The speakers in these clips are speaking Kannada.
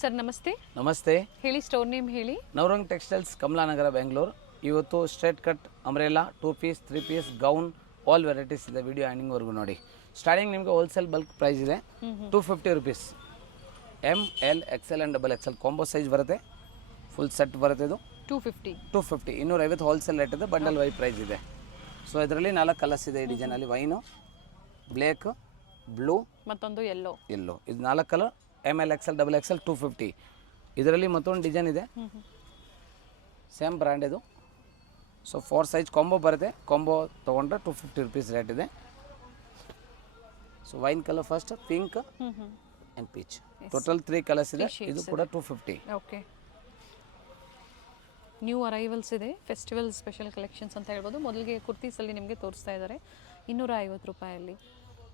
ಸರ್ ನಮಸ್ತೆ. ನಮಸ್ತೆ. ಹೇಳಿ, ಸ್ಟೋರ್ ನೇಮ್ ಹೇಳಿ. ನವರಂಗ್ ಟೆಕ್ಸ್ಟೈಲ್ಸ್, ಕಮಲಾನಗರ, ಬೆಂಗಳೂರು. ಇವತ್ತು straight cut umbrella 2 piece 3 piece gown all varieties ಇದೆ. ವಿಡಿಯೋ ಎಂಡಿಂಗ್ವರೆಗೂ ನೋಡಿ. ಸ್ಟಾರ್ಟಿಂಗ್ ನಿಮಗೆ ಹೋಲ್ಸೇಲ್ ಬಲ್ಕ್ ಪ್ರೈಸ್ ಇದೆ 250 rupees. ML XL and XXL combo size ಬರುತ್ತೆ. ಫುಲ್ ಸೆಟ್ ಬರುತ್ತೆ. ಇದು 250 250 ಹೋಲ್ಸೇಲ್ ರೇಟ್ ಇದೆ. ಬಂಡಲ್ ವೈ ಪ್ರೈಸ್ ಇದೆ. ಸೊ ಇದರಲ್ಲಿ 4 ಕಲರ್ಸ್ ಇದೆ ಈ ಡಿಸೈನಲ್ಲಿ. ವೈನು, ಬ್ಲ್ಯಾಕ್, ಬ್ಲೂ, ಮತ್ತೊಂದು ಎಲ್ಲೋ. ಇದು 4 ಕಲರ್. ML XL XXL 250. ಇದರಲ್ಲಿ ಮತ್ತೊಂದು ಡಿಸೈನ್ ಇದೆ, ಸೇಮ್ ಬ್ರ್ಯಾಂಡ್ ಇದು. ಸೊ 4 ಸೈಜ್ ಕಾಂಬೋ ಬರುತ್ತೆ. ಕಾಂಬೋ ತೊಗೊಂಡ್ರೆ 250 ರುಪೀಸ್ ರೇಟ್ ಇದೆ. So wine colour first, pink and peach. Total 3 colours ಇದೆ. ಇದು ಕೂಡ 250. ಓಕೆ, ನ್ಯೂ ಅರೈವಲ್ಸ್ ಇದೆ. ಫೆಸ್ಟಿವಲ್ ಸ್ಪೆಷಲ್ ಕಲೆಕ್ಷನ್ಸ್ ಅಂತ ಹೇಳ್ಬೋದು. ಮೊದಲಿಗೆ ಕುರ್ತೀಸಲ್ಲಿ ನಿಮಗೆ ತೋರಿಸ್ತಾ ಇದ್ದಾರೆ 250 ರೂಪಾಯಲ್ಲಿ.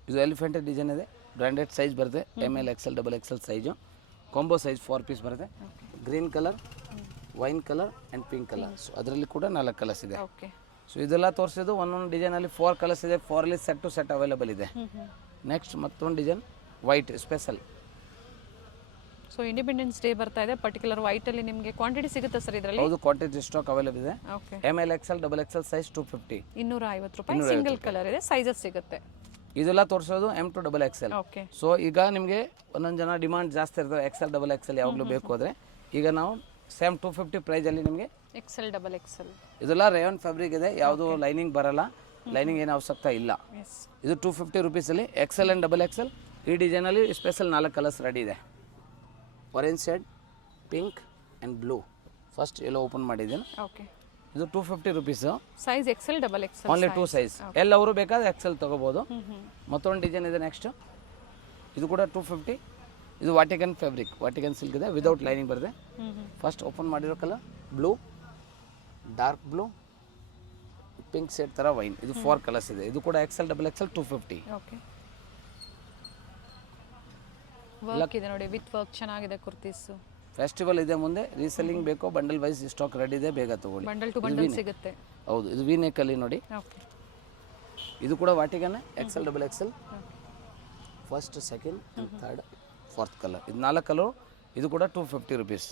ಇದು ಎಲಿಫೆಂಟ್ ಡಿಸೈನ್ ಇದೆ. ಬ್ರ್ಯಾಂಡೆಡ್ ಸೈಜ್ ಬರುತ್ತೆ. ML XL XXL size. Combo size 4 piece ಬರುತ್ತೆ. Green colour, wine colour and pink colour. So ಅದರಲ್ಲಿ ಕೂಡ 4 ಕಲರ್ಸ್ ಇದೆ. ಓಕೆ, ಸೊ ಇದೆಲ್ಲ ತೋರಿಸಿದ್ದು ಒಂದೊಂದು ಡಿಸೈನಲ್ಲಿ 4 ಕಲರ್ಸ್ ಇದೆ. 4ಅಲ್ಲಿ ಸೆಟ್ ಟು ಸೆಟ್ ಅವೈಲೇಬಲ್ ಇದೆ. ನೆಕ್ಸ್ಟ್ ಮತ್ತೊಂದು design white special. So independence day ಬರ್ತಾ ಇದೆ. ಪರ್ಟಿಕ್ಯುಲರ್ ವೈಟಲ್ಲಿ ನಿಮಗೆ ಕ್ವಾಂಟಿಟಿ ಸಿಗುತ್ತೆ ಸರ್ ಇದರಲ್ಲಿ? ಹೌದು, ಕ್ವಾಂಟಿಟಿ ಸ್ಟಾಕ್ ಅವೈಲೇಬಲ್ ಇದೆ. Okay, ML XL XXL size 250. 250 ರೂಪಾಯಿ. ಸಿಂಗಲ್ ಕಲರ್ ಇದೆ, ಸೈಜಸ್ ಸಿಗುತ್ತೆ. ಇದೆಲ್ಲ ತೋರಿಸೋದು M to XXL. Okay, so ಈಗ ನಿಮಗೆ ಒಂದೊಂದು ಜನ ಡಿಮಾಂಡ್ ಜಾಸ್ತಿ ಇರ್ತದೆ XL XXL ಯಾವಾಗಲೂ ಬೇಕು ಅಂದರೆ. ಈಗ ನಾವು ಸೇಮ್ 250 ಪ್ರೈಸಲ್ಲಿ ನಿಮಗೆ XL XXL. ಇದೆಲ್ಲ ರೇಯಾನ್ ಫ್ಯಾಬ್ರಿಕ್ ಇದೆ. ಯಾವುದು ಲೈನಿಂಗ್ ಬರಲ್ಲ, ಲೈನಿಂಗ್ ಏನು ಅವಶ್ಯಕತೆ ಇಲ್ಲ. ಇದು 250 ರುಪೀಸಲ್ಲಿ XL ಆ್ಯಂಡ್ XXL. ಈ ಡಿಸೈನಲ್ಲಿ ಸ್ಪೆಷಲ್ 4 ಕಲರ್ಸ್ ರೆಡಿ ಇದೆ. Orange shade, pink and blue. First ಎಲ್ಲ ಓಪನ್ ಮಾಡಿದ್ದೀನಿ. ಓಕೆ, ಇದು 250 rupees. Size XL XXL. Only 2 size. ಎಲ್ಲ ಅವರು ಬೇಕಾದ್ರೆ XL ತೊಗೋಬೋದು. ಮತ್ತೊಂದು ಡಿಸೈನ್ ಇದೆ ನೆಕ್ಸ್ಟ್. ಇದು ಕೂಡ 250. ಇದು ವಾಟಿಕನ್ ಫ್ಯಾಬ್ರಿಕ್, ವಾಟಿಕನ್ ಸಿಲ್ಕ್ ಇದೆ. ವಿದೌಟ್ ಲೈನಿಂಗ್ ಬರುತ್ತೆ. ಫಸ್ಟ್ ಓಪನ್ ಮಾಡಿರೋ colour blue, dark blue, pink shade ಥರ ವೈನ್. ಇದು 4 ಕಲರ್ಸ್ ಇದೆ. ಇದು ಕೂಡ XL XXL 250. ಓಕೆ, ವರ್ಕ್ ಇದೆ ನೋಡಿ, ವಿತ್ ವರ್ಕ್ ಚೆನ್ನಾಗಿದೆ ಕುರ್ತೀಸು. ಫೆಸ್ಟಿವಲ್ ಇದೆ ಮುಂದೆ. ರೀಸೆಲ್ಲಿಂಗ್ ಬೇಕೋ ಬಂಡಲ್ ವೈಸ್ ಸ್ಟಾಕ್ ರೆಡಿ ಇದೆ, ಬೇಗ ತಗೊಳ್ಳಿ. ಬಂಡಲ್ ಟು ಬಂಡಲ್ ಸಿಗುತ್ತೆ. ಹೌದು, ಇದು ವಿ ನೆಕ್ಕಲ್ಲಿ ನೋಡಿ. ಓಕೆ, ಇದು ಕೂಡ ವಾಟಿಕನ್ XL XXL. First, second and third, 4th colour. ಇದು 4 ಕಲರು. ಇದು ಕೂಡ 250 ರುಪೀಸ್.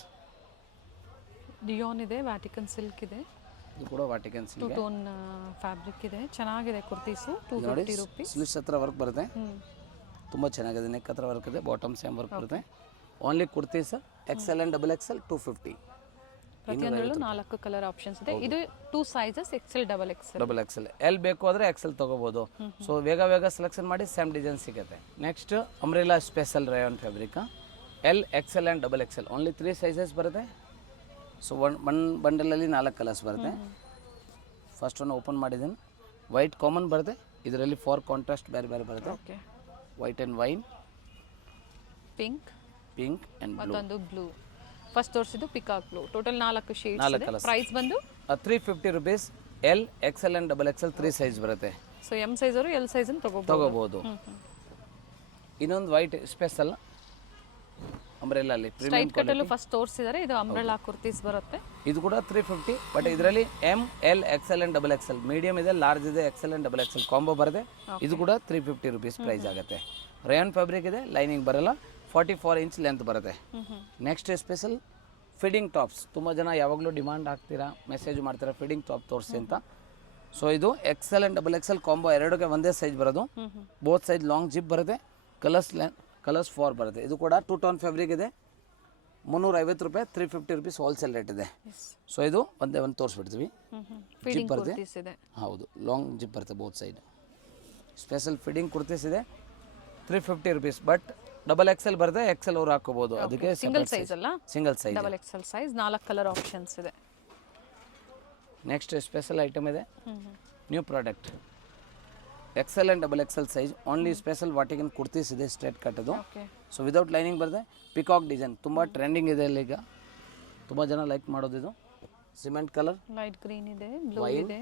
ಡಿಯಾನ್ ಇದೆ, ವ್ಯಾಟಿಕನ್ ಸಿಲ್ಕ್ ಇದೆ. ಇದು ಕೂಡ ವಾಟಿಕನ್ ಸಿಲ್ಕ್. 2 ಟೋನ್ ಫ್ಯಾಬ್ರಿಕ್ ಇದೆ, ಚೆನ್ನಾಗಿದೆ ಕುರ್ತೀಸು. 250 ರುಪೀಸ್. ಸ್ಲೀವ್ಸ್ ಹತ್ರ ವರ್ಕ್ ಬರುತ್ತೆ, ತುಂಬ ಚೆನ್ನಾಗಿದೆ. ನೆಕ್ ಹತ್ರ ವರ್ಕ್ ಇದೆ, ಬಾಟಮ್ ಸೇಮ್ ವರ್ಕ್ ಬರುತ್ತೆ. Only kurtis XL and XXL 250. ಪ್ರತಿಯೊಂದರಲ್ಲೂ 4 ಕಲರ್ ಆಪ್ಷನ್ಸ್ ಇದೆ. ಇದು 2 ಸೈಜಸ್ XL XXL. L ಬೇಕು ಅಂದರೆ XL ತೊಗೋಬೋದು. ಸೊ ಬೇಗ ಸೆಲೆಕ್ಷನ್ ಮಾಡಿ ಸೇಮ್ ಡಿಸೈನ್ ಸಿಗುತ್ತೆ. Next umbrella special rayon fabric. L XL and XXL only 3 sizes ಬರುತ್ತೆ. ಸೊ ಒನ್ ಬಂಡಲಲ್ಲಿ 4 ಕಲರ್ಸ್ ಬರುತ್ತೆ. ಫಸ್ಟ್ ಒಂದು ಓಪನ್ ಮಾಡಿದ್ದೀನಿ. ವೈಟ್ ಕಾಮನ್ ಬರುತ್ತೆ. ಇದರಲ್ಲಿ 4 ಕಾಂಟ್ರಾಸ್ಟ್ ಬೇರೆ ಬರುತ್ತೆ. Okay, white and wine, pink and blue. ಮತ್ತೊಂದು ಬ್ಲೂ. ಫಸ್ಟ್ ತೋರಿಸಿದ್ದು ಪಿಕಾಕ್ ಬ್ಲೂ. ಟೋಟಲ್ 4 ಶೇಡ್ಸ್ 4 ಇದೆ. ಕಲರ್ಸ್. ಪ್ರೈಸ್ ಬಂದು 350 rupees. L XL and XXL 3 size ಬರುತ್ತೆ. ಸೊ M ಸೈಜ್ ಅವರು L ಸೈಜ್ ಅನ್ನು ತಗೋಬಹುದು. ಇನ್ನೊಂದು ವೈಟ್ ಸ್ಪೆಷಲ್ ಅಂಬ್ರೆಲಲ್ಲಿ ಸ್ಟ್ರೈಟ್ ಕಟ್ ಅಲ್ಲೂ ಫಸ್ಟ್ ತೋರಿಸಿದ್ದಾರೆ. ಇದು ಅಂಬ್ರೆಲಾ ಕುರ್ತೀಸ್ ಬರುತ್ತೆ. ಇದು ಕೂಡ 350. ಬಟ್ ಇದರಲ್ಲಿ ML XL and XXL medium ಇದೆ, ಲಾರ್ಜ್ ಇದೆ, XL ಆ್ಯಂಡ್ XXL ಕಾಂಬೋ ಬರುತ್ತೆ. ಇದು ಕೂಡ 350 ರುಪೀಸ್ ಪ್ರೈಸ್ ಆಗುತ್ತೆ. ರೇಯಾನ್ ಫ್ಯಾಬ್ರಿಕ್ ಇದೆ, ಲೈನಿಂಗ್ ಬರಲ್ಲ. 44 ಇಂಚ್ ಲೆಂತ್ ಬರುತ್ತೆ. Next special ಫಿಡಿಂಗ್ tops. ತುಂಬ ಜನ ಯಾವಾಗಲೂ ಡಿಮಾಂಡ್ ಹಾಕ್ತೀರಾ, ಮೆಸೇಜ್ ಮಾಡ್ತೀರಾ ಫಿಡಿಂಗ್ ಟಾಪ್ ತೋರಿಸಿ ಅಂತ. ಸೊ ಇದು XL ಆ್ಯಂಡ್ XXL ಕಾಂಬೋ ಎರಡಕ್ಕೆ ಒಂದೇ ಸೈಜ್ ಬರೋದು. ಬೋತ್ ಸೈಜ್ ಲಾಂಗ್ ಜಿಪ್ ಬರುತ್ತೆ. ಕಲರ್ಸ್ 4 ಬರುತ್ತೆ. ಇದು ಕೂಡ 2 ಟೋನ್ ಫ್ಯಾಬ್ರಿಕ್ ಇದೆ. 350 ರೂಪಾಯಿ. 350 ರುಪೀಸ್ ಹೋಲ್ಸೇಲ್ ರೇಟ್ ಇದೆ. ಸೊ ಇದು ಒಂದೇ ಒಂದು ತೋರಿಸ್ಬಿಡ್ತೀವಿ. ಜಿಪ್ ಬರುತ್ತೆ. ಹೌದು, ಲಾಂಗ್ ಜಿಪ್ ಬರುತ್ತೆ both side. Special feeding kurtis ಇದೆ. 350 ರುಪೀಸ್. ಬಟ್ XXL ಬರುತ್ತೆ. XL ಅವರು ಹಾಕೋಬಹುದು. ಅದಕ್ಕೆ ಸಿಂಗಲ್ ಸೈಜ್ ಅಲ್ಲ, single size. XXL size 4 colour options ಇದೆ. ನೆಕ್ಸ್ಟ್ ಸ್ಪೆಷಲ್ ಐಟಮ್ ಇದೆ, new product. XL and XXL size only special ವಾಟಿಕನ್ ಕುರ್ತೀಸ್ ಇದೆ. ಸ್ಟ್ರೇಟ್ ಕಟ್ ಅದು. ಸೊ ವಿದೌಟ್ ಲೈನಿಂಗ್ ಬರುತ್ತೆ. ಪಿಕಾಕ್ ಡಿಸೈನ್ ತುಂಬ ಟ್ರೆಂಡಿಂಗ್ ಇದೆ ಇಲ್ಲಿ. ಈಗ ತುಂಬ ಜನ ಲೈಕ್ ಮಾಡೋದು. ಇದು ಸಿಮೆಂಟ್ ಕಲರ್, ಲೈಟ್ ಗ್ರೀನ್ ಇದೆ, ಬ್ಲೂ ಇದೆ,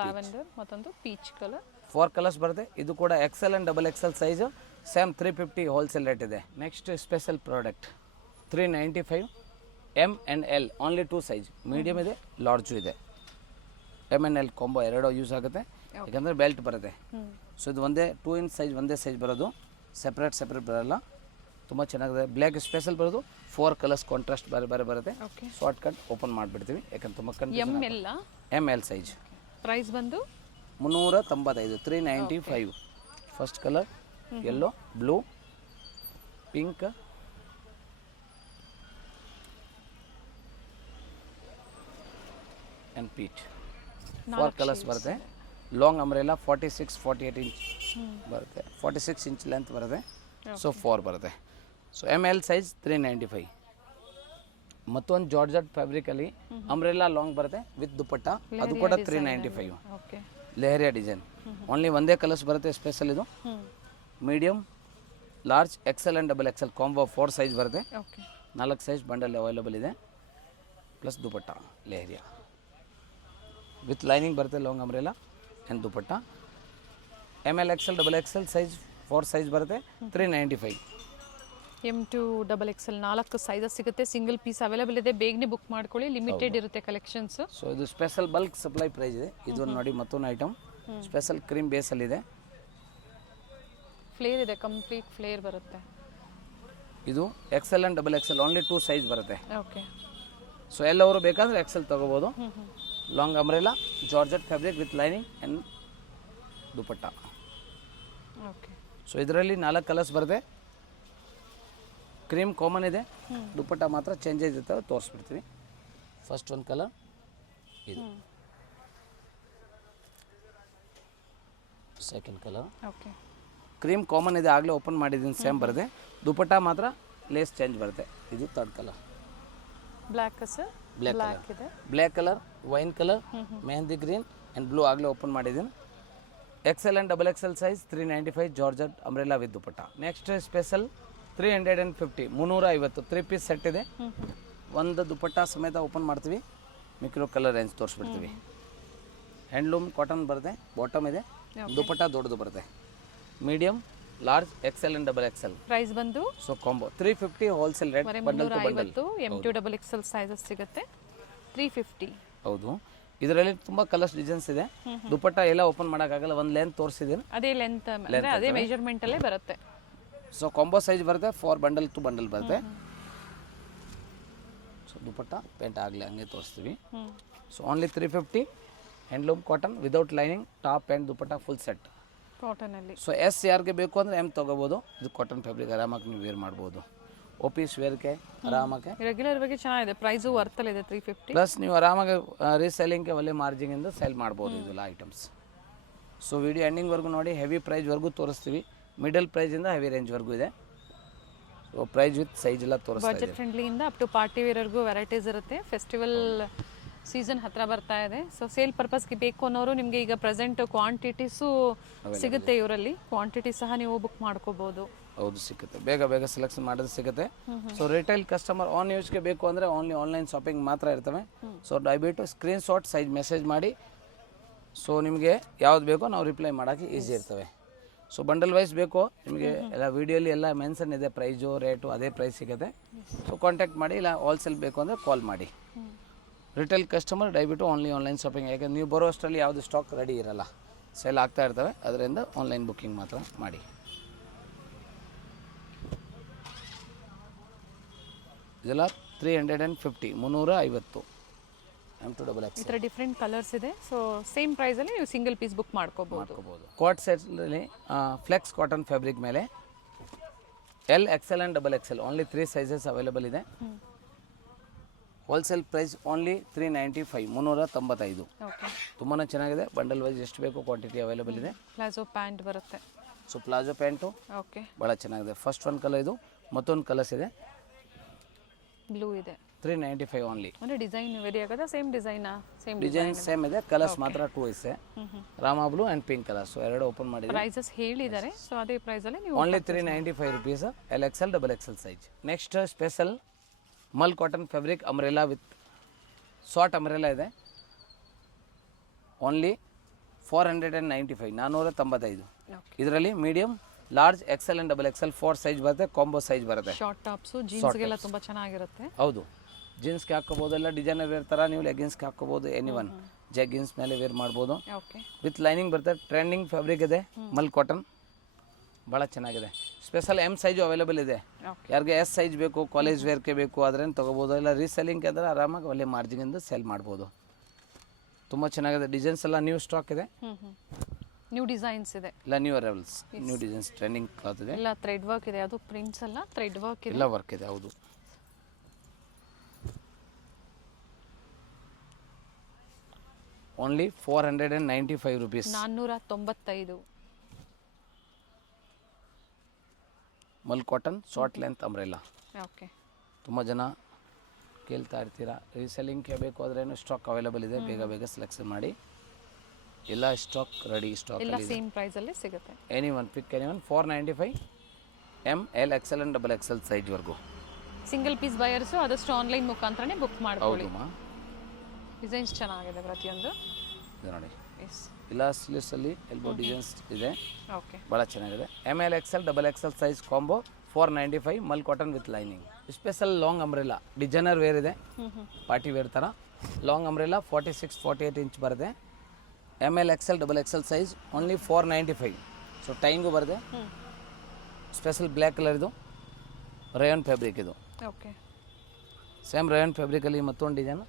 ಲ್ಯಾವೆಂಡರ್, ಮತ್ತೊಂದು ಪೀಚ್ ಕಲರ್. 4 ಕಲರ್ಸ್ ಬರುತ್ತೆ. ಇದು ಕೂಡ XL and XXL size. Same 350 wholesale rate ಇದೆ. Next special product 395. M and L only 2 size. Medium ಇದೆ, ಲಾರ್ಜು ಇದೆ. M ಆ್ಯಂಡ್ L ಕಾಂಬೋ ಎರಡು ಯೂಸ್ ಆಗುತ್ತೆ, ಯಾಕಂದರೆ ಬೆಲ್ಟ್ ಬರುತ್ತೆ. ಸೊ ಇದು ಒಂದೇ 2 ಇಂಚ್ ಸೈಜ್, ಒಂದೇ ಸೈಜ್ ಬರೋದು. ಸೆಪ್ರೇಟ್ ಬರಲ್ಲ. ತುಂಬ ಚೆನ್ನಾಗಿದೆ. ಬ್ಲ್ಯಾಕ್ ಸ್ಪೆಷಲ್ ಬರೋದು 4 ಕಲರ್ಸ್ ಕಾಂಟ್ರಾಸ್ಟ್ ಬರುತ್ತೆ. ಓಕೆ. ಶಾರ್ಟ್ ಕಟ್ ಓಪನ್ ಮಾಡಿಬಿಡ್ತೀವಿ ಯಾಕಂದ್ರೆ ತುಂಬ ಎಮ್ ಎಲ್ಲ ಎಮ್ ಎಲ್ ಸೈಜ್. ಪ್ರೈಸ್ ಬಂದು 395, 395. First colour yellow, blue, pink, and peach. 4 colours ಬರುತ್ತೆ. ಲಾಂಗ್ ಅಂಬ್ರೆಲಾ 46, 48 ಇಂಚ್ ಬರುತ್ತೆ. 46 ಇಂಚ್ ಲೆಂತ್ ಬರುತ್ತೆ. ಸೊ 4 ಬರುತ್ತೆ. So M L size 395. ಮತ್ತೊಂದು ಜಾರ್ಜೆಟ್ ಫ್ಯಾಬ್ರಿಕಲ್ಲಿ ಅಂಬ್ರೆಲಾ ಲಾಂಗ್ ಬರುತ್ತೆ ವಿತ್ ದುಪ್ಪಟ್ಟ, ಅದು ಕೂಡ 395. ಓಕೆ. ಲೆಹರಿಯಾ ಡಿಸೈನ್. ಓನ್ಲಿ ಒಂದೇ ಕಲರ್ಸ್ ಬರುತ್ತೆ ಸ್ಪೆಷಲ್. ಇದು medium, large, XL and double Excel combo 4 size ಬರುತ್ತೆ. ಓಕೆ. 4 ಸೈಜ್ ಬಂಡಲ್ ಅವೈಲೇಬಲ್ ಇದೆ. Plus dupatta leheriya with lining ಬರುತ್ತೆ. Long umbrella and dupatta. M L XL double XL size 4 size ಬರುತ್ತೆ. 395. M2 ಡಬಲ್ XL 4 ಸೈಜಸ್ ಸಿಗುತ್ತೆ. ಸಿಂಗಲ್ ಪೀಸ್ ಅವೈಲೇಬಲ್ ಇದೆ. ಬೇಗನೆ ಬುಕ್ ಮಾಡ್ಕೊಳ್ಳಿ, ಲಿಮಿಟೆಡ್ ಇರುತ್ತೆ ಕಲೆಕ್ಷನ್ಸ್. ಸೊ ಇದು ಸ್ಪೆಷಲ್ ಬಲ್ಕ್ ಸಪ್ಲೈ ಪ್ರೈಸ್ ಇದೆ. ಇದು ನೋಡಿ ಮತ್ತೊಂದು ಐಟಮ್ ಸ್ಪೆಷಲ್ ಕ್ರೀಮ್ ಬೇಸಲ್ಲಿದೆ. ಫ್ಲೇರ್ ಇದೆ, ಕಂಪ್ಲೀಟ್ ಫ್ಲೇರ್ ಬರುತ್ತೆ. ಇದು Excel and double XL only 2 size ಬರುತ್ತೆ. ಓಕೆ. ಸೊ ಎಲ್ಲವರು ಬೇಕಾದರೆ ಎಕ್ಸೆಲ್ ತೊಗೋಬೋದು. Long umbrella georgette fabric with lining and dupatta. Okay. So ಇದರಲ್ಲಿ 4 ಕಲರ್ಸ್ ಬರುತ್ತೆ. ಕ್ರೀಮ್ ಕಾಮನ್ ಇದೆ, ದುಪ್ಪಟ್ಟ ಮಾತ್ರ ಚೇಂಜಸ್ ಇರ್ತವೆ, ತೋರಿಸ್ಬಿಡ್ತೀವಿ. ಫಸ್ಟ್ ಒಂದು ಕಲರ್ ಇದು, second colour. Okay. Cream common ಇದೆ, ಆಗಲೇ ಓಪನ್ ಮಾಡಿದ್ದೀನಿ, ಸೇಮ್ ಬರುತ್ತೆ. ದುಪ್ಪಟ್ಟ ಮಾತ್ರ ಲೇಸ್ ಚೇಂಜ್ ಬರುತ್ತೆ. ಇದು third colour black sir. Black ಇದೆ, black colour, wine colour, mehndi green and blue ಆಗಲೇ ಓಪನ್ ಮಾಡಿದ್ದೀನಿ. XL and double XL size 395 georgette umbrella with dupatta. Next special 350, 350 3 piece set ಇದೆ. ಒಂದು ದುಪ್ಪಟ್ಟ ಸಮೇತ ಓಪನ್ ಮಾಡ್ತೀವಿ. ಮಿಕ್ರೋ ಕಲರ್ ರೇಂಜ್ ತೋರಿಸ್ಬಿಡ್ತೀವಿ. ಹ್ಯಾಂಡ್ಲೂಮ್ ಕಾಟನ್ ಬರುತ್ತೆ, ಬಾಟಮ್ ಇದೆ, ದುಪ್ಪಟ್ಟ ದೊಡ್ಡದು ಬರುತ್ತೆ. Medium, large, XL and double XL. Price ಬಂದು so combo 350 wholesale rate. Bundle to bundle. M2 double XL sizes ಸಿಗುತ್ತೆ 350. ಹೌದು. ಇದರಲ್ಲಿ ತುಂಬ ಕಲರ್ಸ್ ಡಿಸೈನ್ಸ್ ಇದೆ. ದುಪ್ಪಟ್ಟ ಎಲ್ಲ ಓಪನ್ ಮಾಡೋಕ್ಕಾಗಲ್ಲ, ಒಂದು ಲೆಂತ್ ತೋರಿಸಿದ್ದೀನಿ. ಅದೇ ಲೆಂತ್ ಅಂದರೆ ಅದೇ ಮೆಜರ್ಮೆಂಟ್ ಅಲ್ಲೇ ಬರುತ್ತೆ. ಸೊ ಕಾಂಬೋ ಸೈಜ್ ಬರುತ್ತೆ, 4 ಬಂಡಲ್ ಟು ಬಂಡಲ್ ಬರುತ್ತೆ. ಸೊ ದುಪ್ಪಟ್ಟ ಪೇಂಟ್ ಆಗಲಿ ಹಂಗೆ ತೋರಿಸ್ತೀವಿ. So only 350. Handloom cotton without lining, top and dupatta full set ಕಾಟನಲ್ಲಿ. ಸೊ ಎಸ್ ಯಾರಿಗೆ ಬೇಕು ಅಂದರೆ ಎಮ್ ತೊಗೋಬೋದು. ಇದು ಕಾಟನ್ ಫ್ಯಾಬ್ರಿಕ್, ಆರಾಮಾಗಿ ನೀವು ವೇರ್ ಮಾಡ್ಬೋದು. ಆಫೀಸ್ ವೇರ್ಗೆ ಆರಾಮಾಗೆ ರೆಗ್ಯುಲರ್ ವೇರ್ಗೆ ಚೆನ್ನಾಗಿದೆ. ಪ್ರೈಸು ವರ್ತಲ್ಲಿದೆ 350. ಪ್ಲಸ್ ನೀವು ಆರಾಮಾಗಿ ರೀಸೆಲ್ಲಿಂಗ್ಗೆ ಒಳ್ಳೆ ಮಾರ್ಜಿನಿಂದ ಸೆಲ್ ಮಾಡ್ಬೋದು ಇದೆಲ್ಲ ಐಟಮ್ಸ್. ಸೊ ವಿಡಿಯೋ ಎಂಡಿಂಗ್ವರೆಗೂ ನೋಡಿ. ಹೆವಿ ಪ್ರೈಸ್ವರೆಗೂ ತೋರಿಸ್ತೀವಿ. ಮಿಡಲ್ ಪ್ರೈಸಿಂದ ಹೆವಿ ರೇಂಜ್ವರೆಗೂ ಇದೆ. ಸೊ ಪ್ರೈಸ್ ವಿತ್ ಸೈಜ್ ಎಲ್ಲ ತೋರಿಸ್ತಾ ಬಜೆಟ್ ಫ್ರೆಂಡ್ಲಿಯಿಂದ ಅಪ್ ಟು ಪಾರ್ಟಿ ವೇರ್ವರೆಗೂ ವೆರೈಟೀಸ್ ಇರುತ್ತೆ. ಫೆಸ್ಟಿವಲ್ ಸೀಸನ್ ಹತ್ರ ಬರ್ತಾ ಇದೆ. ಸೊ ಸೇಲ್ ಪರ್ಪಸ್ಗೆ ಬೇಕು ಅನ್ನೋರು ನಿಮಗೆ ಈಗ ಪ್ರೆಸೆಂಟ್ ಕ್ವಾಂಟಿಟೀಸು ಸಿಗುತ್ತೆ ಇವರಲ್ಲಿ. ಕ್ವಾಂಟಿಟಿ ಸಹ ನೀವು ಬುಕ್ ಮಾಡ್ಕೋಬೋದು. ಹೌದು, ಸಿಗುತ್ತೆ. ಬೇಗ ಬೇಗ ಸೆಲೆಕ್ಷನ್ ಮಾಡೋದು ಸಿಗುತ್ತೆ. ಸೊ ರಿಟೈಲ್ ಕಸ್ಟಮರ್ ಆನ್ ಯೂಸ್ಗೆ ಬೇಕು ಅಂದರೆ ಓನ್ಲಿ ಆನ್ಲೈನ್ ಶಾಪಿಂಗ್ ಮಾತ್ರ ಇರ್ತವೆ. ಸೊ ದಯವಿಟ್ಟು ಸ್ಕ್ರೀನ್ಶಾಟ್ ಸೈಜ್ ಮೆಸೇಜ್ ಮಾಡಿ. ಸೊ ನಿಮಗೆ ಯಾವ್ದು ಬೇಕೋ ನಾವು ರಿಪ್ಲೈ ಮಾಡೋಕ್ಕೆ ಈಸಿ ಇರ್ತವೆ. ಸೊ ಬಂಡಲ್ ವೈಸ್ ಬೇಕು ನಿಮಗೆ, ಎಲ್ಲ ವೀಡಿಯೋಲಿ ಎಲ್ಲ ಮೆನ್ಷನ್ ಇದೆ, ಪ್ರೈಸು ರೇಟು ಅದೇ ಪ್ರೈಸ್ ಸಿಗುತ್ತೆ. ಸೊ ಕಾಂಟ್ಯಾಕ್ಟ್ ಮಾಡಿ, ಇಲ್ಲ ಹೋಲ್ಸೇಲ್ ಬೇಕು ಅಂದರೆ ಕಾಲ್ ಮಾಡಿ. ರಿಟೇಲ್ ಕಸ್ಟಮರ್ ದಯವಿಟ್ಟು ಓನ್ಲಿ ಆನ್ಲೈನ್ ಶಾಪಿಂಗ್, ಯಾಕಂದ್ರೆ ನೀವು ಬರೋ ಅಷ್ಟರಲ್ಲಿ ಯಾವುದು ಸ್ಟಾಕ್ ರೆಡಿ ಇರಲ್ಲ, ಸೇಲ್ ಆಗ್ತಾ ಇರ್ತವೆ. ಅದರಿಂದ ಆನ್ಲೈನ್ ಬುಕ್ಕಿಂಗ್ ಮಾತ್ರ ಮಾಡಿ. ಇದೆಲ್ಲ 350, 350 M2 ಡಬಲ್ ಎಕ್ಸ್. ಈ ಥರ ಡಿಫ್ರೆಂಟ್ ಕಲರ್ಸ್ ಇದೆ. ಸೊ ಸೇಮ್ ಪ್ರೈಸಲ್ಲಿ ನೀವು ಸಿಂಗಲ್ ಪೀಸ್ ಬುಕ್ ಮಾಡ್ಕೋಬೋದು. ಕೋಟ್ ಸೆಟ್ನಲ್ಲಿ ಫ್ಲೆಕ್ಸ್ ಕಾಟನ್ ಫ್ಯಾಬ್ರಿಕ್ ಮೇಲೆ L, XL and double XL only 3 sizes available ಇದೆ. Wholesale price only 395, 395. ಓಕೆ. ತುಂಬಾ ಚೆನ್ನಾಗಿದೆ. ಬಂಡಲ್ ವೈಸ್ ಎಷ್ಟು ಬೇಕು ಕ್ವಾಂಟಿಟಿ ಅವೈಲೇಬಲ್ ಇದೆ. ಪ್ಲಾಜೋ ಪ್ಯಾಂಟ್ ಬರುತ್ತೆ. ಸೊ ಪ್ಲಾಜೋ ಪ್ಯಾಂಟು ಓಕೆ, ಭಾಳ ಚೆನ್ನಾಗಿದೆ. ಫಸ್ಟ್ ಒಂದು ಕಲರ್ ಇದು, ಮತ್ತೊಂದು ಕಲರ್ಸ್ ಇದೆ. ಬ್ಲೂ ಇದೆ. 395 ಓನ್ಲಿ. ಅಂದರೆ ಡಿಸೈನ್ ವೇರಿ ಆಗೋದಾ? ಸೇಮ್ ಡಿಸೈನಾ? ಸೇಮ್ ಡಿಸೈನ್ ಸೇಮ್ ಇದೆ, ಕಲರ್ಸ್ ಮಾತ್ರ 2 ಇದೆ. Rama blue and pink colour. So ಎರಡು ಓಪನ್ ಮಾಡಿದೆ. ಪ್ರೈಸಸ್ ಹೇಳಿದ್ದಾರೆ. ಸೊ ಅದೇ ಪ್ರೈಸಲ್ಲಿ ನೀವು only 395 rupees. L XL double XL size. Next special mul cotton fabric umbrella with short umbrella ಇದೆ. ಓನ್ಲಿ 495, 495. ಇದರಲ್ಲಿ medium, large, XL and double XL 4 size ಬರುತ್ತೆ. ಕಾಂಬೋ ಸೈಜ್ ಬರುತ್ತೆ. ಶಾರ್ಟ್ ಟಾಪ್ಸು ಜೀನ್ಸ್ಗೆಲ್ಲ ತುಂಬ ಚೆನ್ನಾಗಿರುತ್ತೆ. ಹೌದು, ಜೀನ್ಸ್ಗೆ ಹಾಕೋಬೋದು, ಎಲ್ಲ ಡಿಸೈನರ್ ವೇರ್ ಥರ ನೀವು ಲೆಗಿನ್ಸ್ಗೆ ಹಾಕೋಬೋದು. ಎನಿವನ್ ಜಗ್ಗಿನ್ಸ್ ಮೇಲೆ ವೇರ್ ಮಾಡ್ಬೋದು. ಓಕೆ. ವಿತ್ ಲೈನಿಂಗ್ ಬರುತ್ತೆ. ಟ್ರೆಂಡಿಂಗ್ ಫ್ಯಾಬ್ರಿಕ್ ಇದೆ ಮಲ್ ಕಾಟನ್. ಭಾಳ ಚೆನ್ನಾಗಿದೆ. ಸ್ಪೆಷಲ್ ಎಮ್ ಸೈಜು ಅವೈಲೇಬಲ್ ಇದೆ. ಓಕೆ ಯಾರಿಗೆ ಎಸ್ ಸೈಜ್ ಬೇಕು, ಕಾಲೇಜ್ ವೇರ್ಗೆ ಬೇಕು ಆದ್ರೇನು ತೊಗೋಬೋದು. ಇಲ್ಲ ರೀಸೆಲ್ಲಿಂಗ್ ಅಂದರೆ ಆರಾಮಾಗಿ ಒಳ್ಳೆ ಮಾರ್ಜಿನಿಂದ ಸೇಲ್ ಮಾಡ್ಬೋದು. ತುಂಬ ಚೆನ್ನಾಗಿದೆ. ಡಿಸೈನ್ಸ್ ಎಲ್ಲ ನ್ಯೂ ಸ್ಟಾಕ್ ಇದೆ, ನ್ಯೂ ಡಿಸೈನ್ಸ್ ಇದೆ, ಇಲ್ಲ new arrivals, new designs trending cloth ಇದೆ. ಎಲ್ಲ ಥ್ರೆಡ್ ವರ್ಕ್ ಇದೆ, ಅದು ಪ್ರಿಂಟ್ಸ್ ಎಲ್ಲ ಥ್ರೆಡ್ ವರ್ಕ್ ಇದೆ. ಎಲ್ಲ ವರ್ಕ್ ಇದೆ. ಹೌದು. Only 495 rupees. 495. Mul cotton short length umbrella. Okay ತುಂಬ ಜನ ಕೇಳ್ತಾ ಇರ್ತೀರಾ, ರೀಸೆಲ್ಲಿಂಗ್ಗೆ ಬೇಕು ಆದ್ರೇನು ಸ್ಟಾಕ್ ಅವೈಲೇಬಲ್ ಇದೆ, ಬೇಗ ಬೇಗ ಸೆಲೆಕ್ಷನ್ ಮಾಡಿ. ಎಲ್ಲ ಸ್ಟಾಕ್ ರೆಡಿ ಸ್ಟಾಕ್ ಎಲ್ಲ ಸೇಮ್ ಪ್ರೈಸಲ್ಲಿ ಸಿಗುತ್ತೆ. Any one pick any one. 495 M L XL and XXL ಸೈಜ್ವರೆಗೂ. ಸಿಂಗಲ್ ಪೀಸ್ ಬಯರ್ಸು ಆದಷ್ಟು ಆನ್ಲೈನ್ ಮುಖಾಂತರನೇ ಬುಕ್ ಮಾಡ್ಕೊಳ್ಳಿ. ಹೌದು ಮಾ. ಡಿಸೈನ್ಸ್ ಚೆನ್ನಾಗಿದೆ ಪ್ರತಿಯೊಂದು. ಇದು ನೋಡಿ, ಎಸ್ ಇಲ್ಲ ಸ್ಲೀವ್ಸಲ್ಲಿ ಎಲ್ಬೋ ಡಿಸೈನ್ಸ್ ಇದೆ, ಓಕೆ ಭಾಳ ಚೆನ್ನಾಗಿದೆ. ML XL XXL size combo 495 mul cotton with lining. Special long umbrella designer wear ಇದೆ, ಪಾರ್ಟಿ ವೇರ್ ಥರ ಲಾಂಗ್ ಅಂಬ್ರೆಲ್ಲ 46-48 ಇಂಚ್ ಬರುತ್ತೆ. ML XL XXL size only 495. So ಟೈಂಗು ಬರುತ್ತೆ. ಸ್ಪೆಷಲ್ ಬ್ಲ್ಯಾಕ್ ಕಲರ್ ಇದು, ರಯಾನ್ ಫ್ಯಾಬ್ರಿಕ್ ಇದು. ಓಕೆ ಸೇಮ್ ರಯಾನ್ ಫ್ಯಾಬ್ರಿಕಲ್ಲಿ ಮತ್ತೊಂದು ಡಿಸೈನು.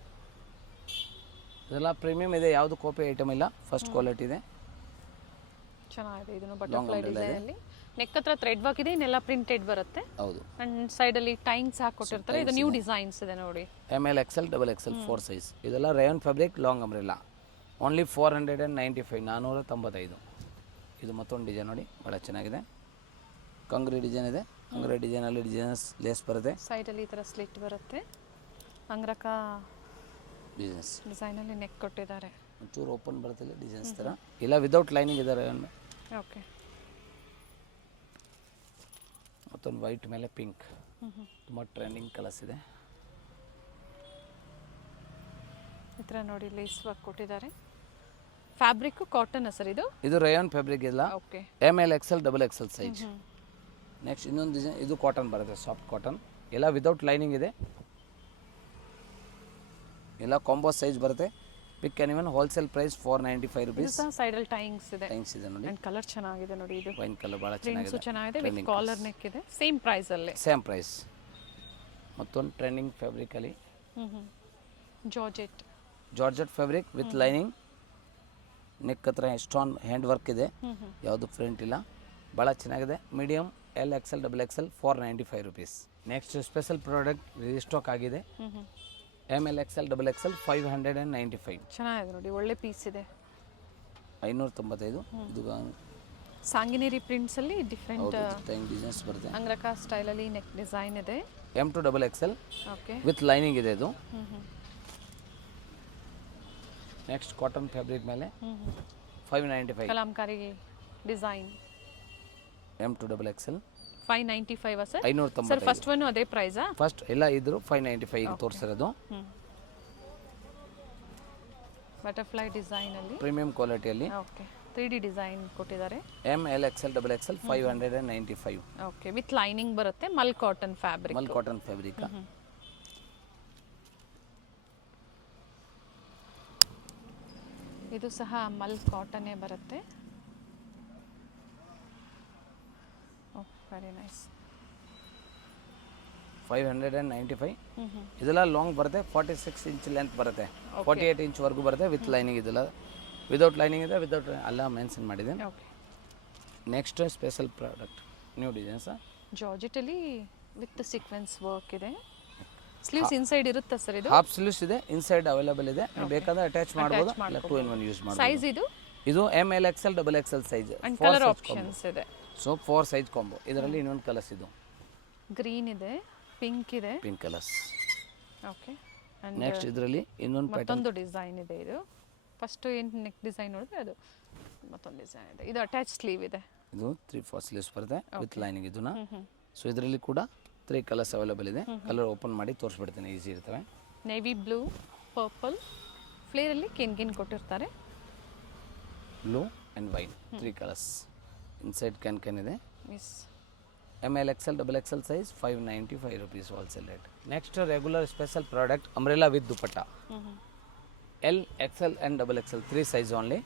ಇದೆಲ್ಲ ಪ್ರೀಮಿಯಮ್ ಇದೆ, ಯಾವುದು ಕಾಪಿ ಐಟಮ್ ಇಲ್ಲ, ಫಸ್ಟ್ ಕ್ವಾಲಿಟಿ ಇದೆ. ಚೆನ್ನಾಗಿದೆ. ಇದನ್ನು ಬಟರ್ಫ್ಲೈ ಡಿಸೈನಲ್ಲಿ ನೆಕ್ ಹತ್ರ ಥ್ರೆಡ್ ವರ್ಕ್ ಇದೆ, ಇನ್ನೆಲ್ಲ ಪ್ರಿಂಟೆಡ್ ಬರುತ್ತೆ. ಹೌದು. ಅಂಡ್ ಸೈಡಲ್ಲಿ ಟೈಮ್ಸ್ ಹಾಕೊಟ್ಟಿರ್ತಾರೆ. ಇದು ನ್ಯೂ ಡಿಸೈನ್ಸ್ ಇದೆ ನೋಡಿ. ML XL XXL 4 size. ಇದೆಲ್ಲ rayon fabric long umbrella only 495, 495. ಇದು ಮತ್ತೊಂದು ಡಿಸೈನ್ ನೋಡಿ, ಭಾಳ ಚೆನ್ನಾಗಿದೆ. ಕಂಗ್ರಿ ಡಿಸೈನ್ ಇದೆ, ಕಂಗ್ರಿ ಡಿಸೈನಲ್ಲಿ ಡಿಸೈನ್ಸ್ ಲೇಸ್ ಬರುತ್ತೆ. ಸೈಡಲ್ಲಿ ಈ ಥರ ಸ್ಲಿಟ್ ಬರುತ್ತೆ, ಅಂಗ್ರಕ ಬಿಸ್ನೆಸ್ ಡಿಸೈನಲ್ಲಿ ನೆಕ್ ಕೊಟ್ಟಿದ್ದಾರೆ. ಒಂಚೂರು ಓಪನ್ ಬರುತ್ತೆ ಡಿಸೈನ್ಸ್ ಥರ. ಇಲ್ಲ ವಿದೌಟ್ ಲೈನಿಂಗ್ ಇದೆ ರಯಾನ್. ಓಕೆ ಮತ್ತೊಂದು ವೈಟ್ ಮೇಲೆ ಪಿಂಕ್, ತುಂಬ ಟ್ರೆಂಡಿಂಗ್ ಕಲರ್ಸ್ ಇದೆ. ಈ ಥರ ನೋಡಿ ಲೇಸ್ ವರ್ಕ್ ಕೊಟ್ಟಿದ್ದಾರೆ. ಫ್ಯಾಬ್ರಿಕ್ ಕಾಟನ್ ಸರ್ ಇದು? ಇದು ರಯಾನ್ ಫ್ಯಾಬ್ರಿಕ್ ಇಲ್ಲ, okay ML XL XXL size. Next ಇನ್ನೊಂದು ಡಿಸೈನ್, ಇದು ಕಾಟನ್ ಬರುತ್ತೆ, ಸಾಫ್ಟ್ ಕಾಟನ್. ಎಲ್ಲ ವಿದೌಟ್ ಲೈನಿಂಗ್ ಇದೆ, ಎಲ್ಲ ಕಾಂಬೋ ಸೈಜ್ ಬರುತ್ತೆ. Pick any one. Wholesale price 495 ಇದು rupees. ಸಹ ಸೈಡಲ್ಲಿ ಟೈಂಗ್ಸ್ ಇದೆ. ಥ್ಯಾಂಕ್ಸ್ ಇದೆ ನೋಡಿ, ಅಂಡ್ ಕಲರ್ ಚೆನ್ನಾಗಿದೆ ನೋಡಿ. ಇದು ವೈನ್ ಕಲರ್ ಭಾಳ ಪ್ರಿಂಟ್ಸು ಚೆನ್ನಾಗಿದೆ. ಚೆನ್ನಾಗಿದೆ, ವಿತ್ ಕಾಲರ್ ನೆಕ್ ಇದೆ, ಸೇಮ್ ಪ್ರೈಸ್ ಅಲ್ಲೇ. Same price. ಮತ್ತೊಂದು ಟ್ರೆಂಡಿಂಗ್ ಫ್ಯಾಬ್ರಿಕಲ್ಲಿ georgette fabric with lining. Neck ಹತ್ರ ಸ್ಟೋನ್ ಹ್ಯಾಂಡ್ ವರ್ಕ್ ಇದೆ, ಯಾವುದು ಪ್ರಿಂಟ್ ಇಲ್ಲ, ಭಾಳ ಚೆನ್ನಾಗಿದೆ. Medium L XL XXL 495 rupees. Next special product restock ಆಗಿದೆ, ML XL XXL 595. ಚೆನ್ನಾಗಿದೆ ನೋಡಿ, ಒಳ್ಳೆ ಪೀಸ್ ಇದೆ. 595. ಇದು ಸಾಂಗಿನೇರಿ ಪ್ರಿಂಟ್ಸ್ ಅಲ್ಲಿ ಡಿಫ್ರೆಂಟ್ ಡಿಸೈನ್ಸ್ ಬರುತ್ತೆ. ಅಂಗ್ರಕ ಸ್ಟೈಲಲ್ಲಿ ನೆಕ್ ಡಿಸೈನ್ ಇದೆ. M2 XXL okay with lining ಇದೆ ಇದು. ನೆಕ್ಸ್ಟ್ ಕಾಟನ್ ಫ್ಯಾಬ್ರಿಕ್ ಮೇಲೆ 595. Kalamkari design M2 XXL 595 sir? 595. Sir first one ಅದೇ ಪ್ರೈಸಾ? ಫಸ್ಟ್ ಎಲ್ಲ ಇದ್ರು 595 ಈಗ ತೋರಿಸಿರೋದು. ಬಟರ್ಫ್ಲೈ ಡಿಸೈನ್ ಅಲ್ಲಿ ಪ್ರೀಮಿಯಂ ಕ್ವಾಲಿಟಿಯಲ್ಲಿ. ಓಕೆ 3D ಡಿಸೈನ್ ಕೊಟ್ಟಿದ್ದಾರೆ. ML XL XXL 595. Okay with lining ಬರುತ್ತೆ, mul cotton fabric. Mul cotton fabric. ಇದು ಸಹ ಮಲ್ ಕಾಟನ್ನೇ ಬರುತ್ತೆ. Oh very nice. 595. ಇದೆಲ್ಲ ಲಾಂಗ್ ಬರುತ್ತೆ, 46 ಇಂಚ್ ಲೆಂತ್ ಬರುತ್ತೆ, 48 ಇಂಚ್ವರೆಗೂ ಬರುತ್ತೆ ವಿತ್ ಲೈನಿಂಗ್. ಇದೆಲ್ಲ ವಿದೌಟ್ ಲೈನಿಂಗ್ ಇದೆ, ವಿದೌಟ್ ಎಲ್ಲ ಮೆನ್ಷನ್ ಮಾಡಿದೆ. Okay next special product new designs ಜಾರ್ಜೆಟಲ್ಲಿ ವಿತ್ ಸೀಕ್ವೆನ್ಸ್ ವರ್ಕ್ ಇದೆ. ಸ್ಲೀವ್ಸ್ ಇನ್ಸೈಡ್ ಇರುತ್ತಾ ಸರ್ ಇದು? ಹಾಫ್ ಸ್ಲೀವ್ಸ್ ಇದೆ, ಇನ್ಸೈಡ್ ಅವೈಲೇಬಲ್ ಇದೆ. ನೀವು ಬೇಕಾದ್ರೆ ಅಟ್ಯಾಚ್ ಮಾಡ್ಬೋದು, ಇಲ್ಲ 2 in 1 ಯೂಸ್ ಮಾಡ್ಬೋದು. ಸೈಜ್ ಇದು? ಇದು ML XL XXL size. And colour options ಇದೆ. So 4 size combo. ಇದರಲ್ಲಿ ಇನ್ನೊಂದು ಕಲರ್ಸ್ ಇದು ಗ್ರೀನ್ ಇದೆ, ಪಿಂಕ್ ಇದೆ, pink colours. Okay and next ಇದರಲ್ಲಿ ಇನ್ನೊಂದು ಮತ್ತೊಂದು ಡಿಸೈನ್ ಇದೆ. ಇದು ಫಸ್ಟ್ ಏನು ನೆಕ್ ಡಿಸೈನ್ ನೋಡಿದ್ರೆ ಅದು ಮತ್ತೊಂದು ಡಿಸೈನ್ ಇದೆ. ಇದು ಅಟ್ಯಾಚ್ ಸ್ಲೀವ್ ಇದೆ. ಇದು 3/4 ಸ್ಲೀವ್ಸ್ ಬರುತ್ತೆ ವಿತ್ ಲೈನಿಂಗ್ ಇದನ್ನ. ಸೊ ಇದರಲ್ಲಿ ಕೂಡ 3 ಕಲರ್ಸ್ ಅವೈಲೇಬಲ್ ಇದೆ. ಕಲರ್ ಓಪನ್ ಮಾಡಿ ತೋರಿಸ್ಬಿಡ್ತೀನಿ, ಈಸಿ ಇರ್ತವೆ. ನೇವಿ ಬ್ಲೂ, ಪರ್ಪಲ್, ಫ್ಲೇರಲ್ಲಿ ಕೆನ್ ಕೊಟ್ಟಿರ್ತಾರೆ. Blue and white 3 colours. Inside can ಇದೆ. S ML XL XXL size 595 rupees wholesale rate. Next regular special product umbrella with dupatta. L XL and XXL 3 size only.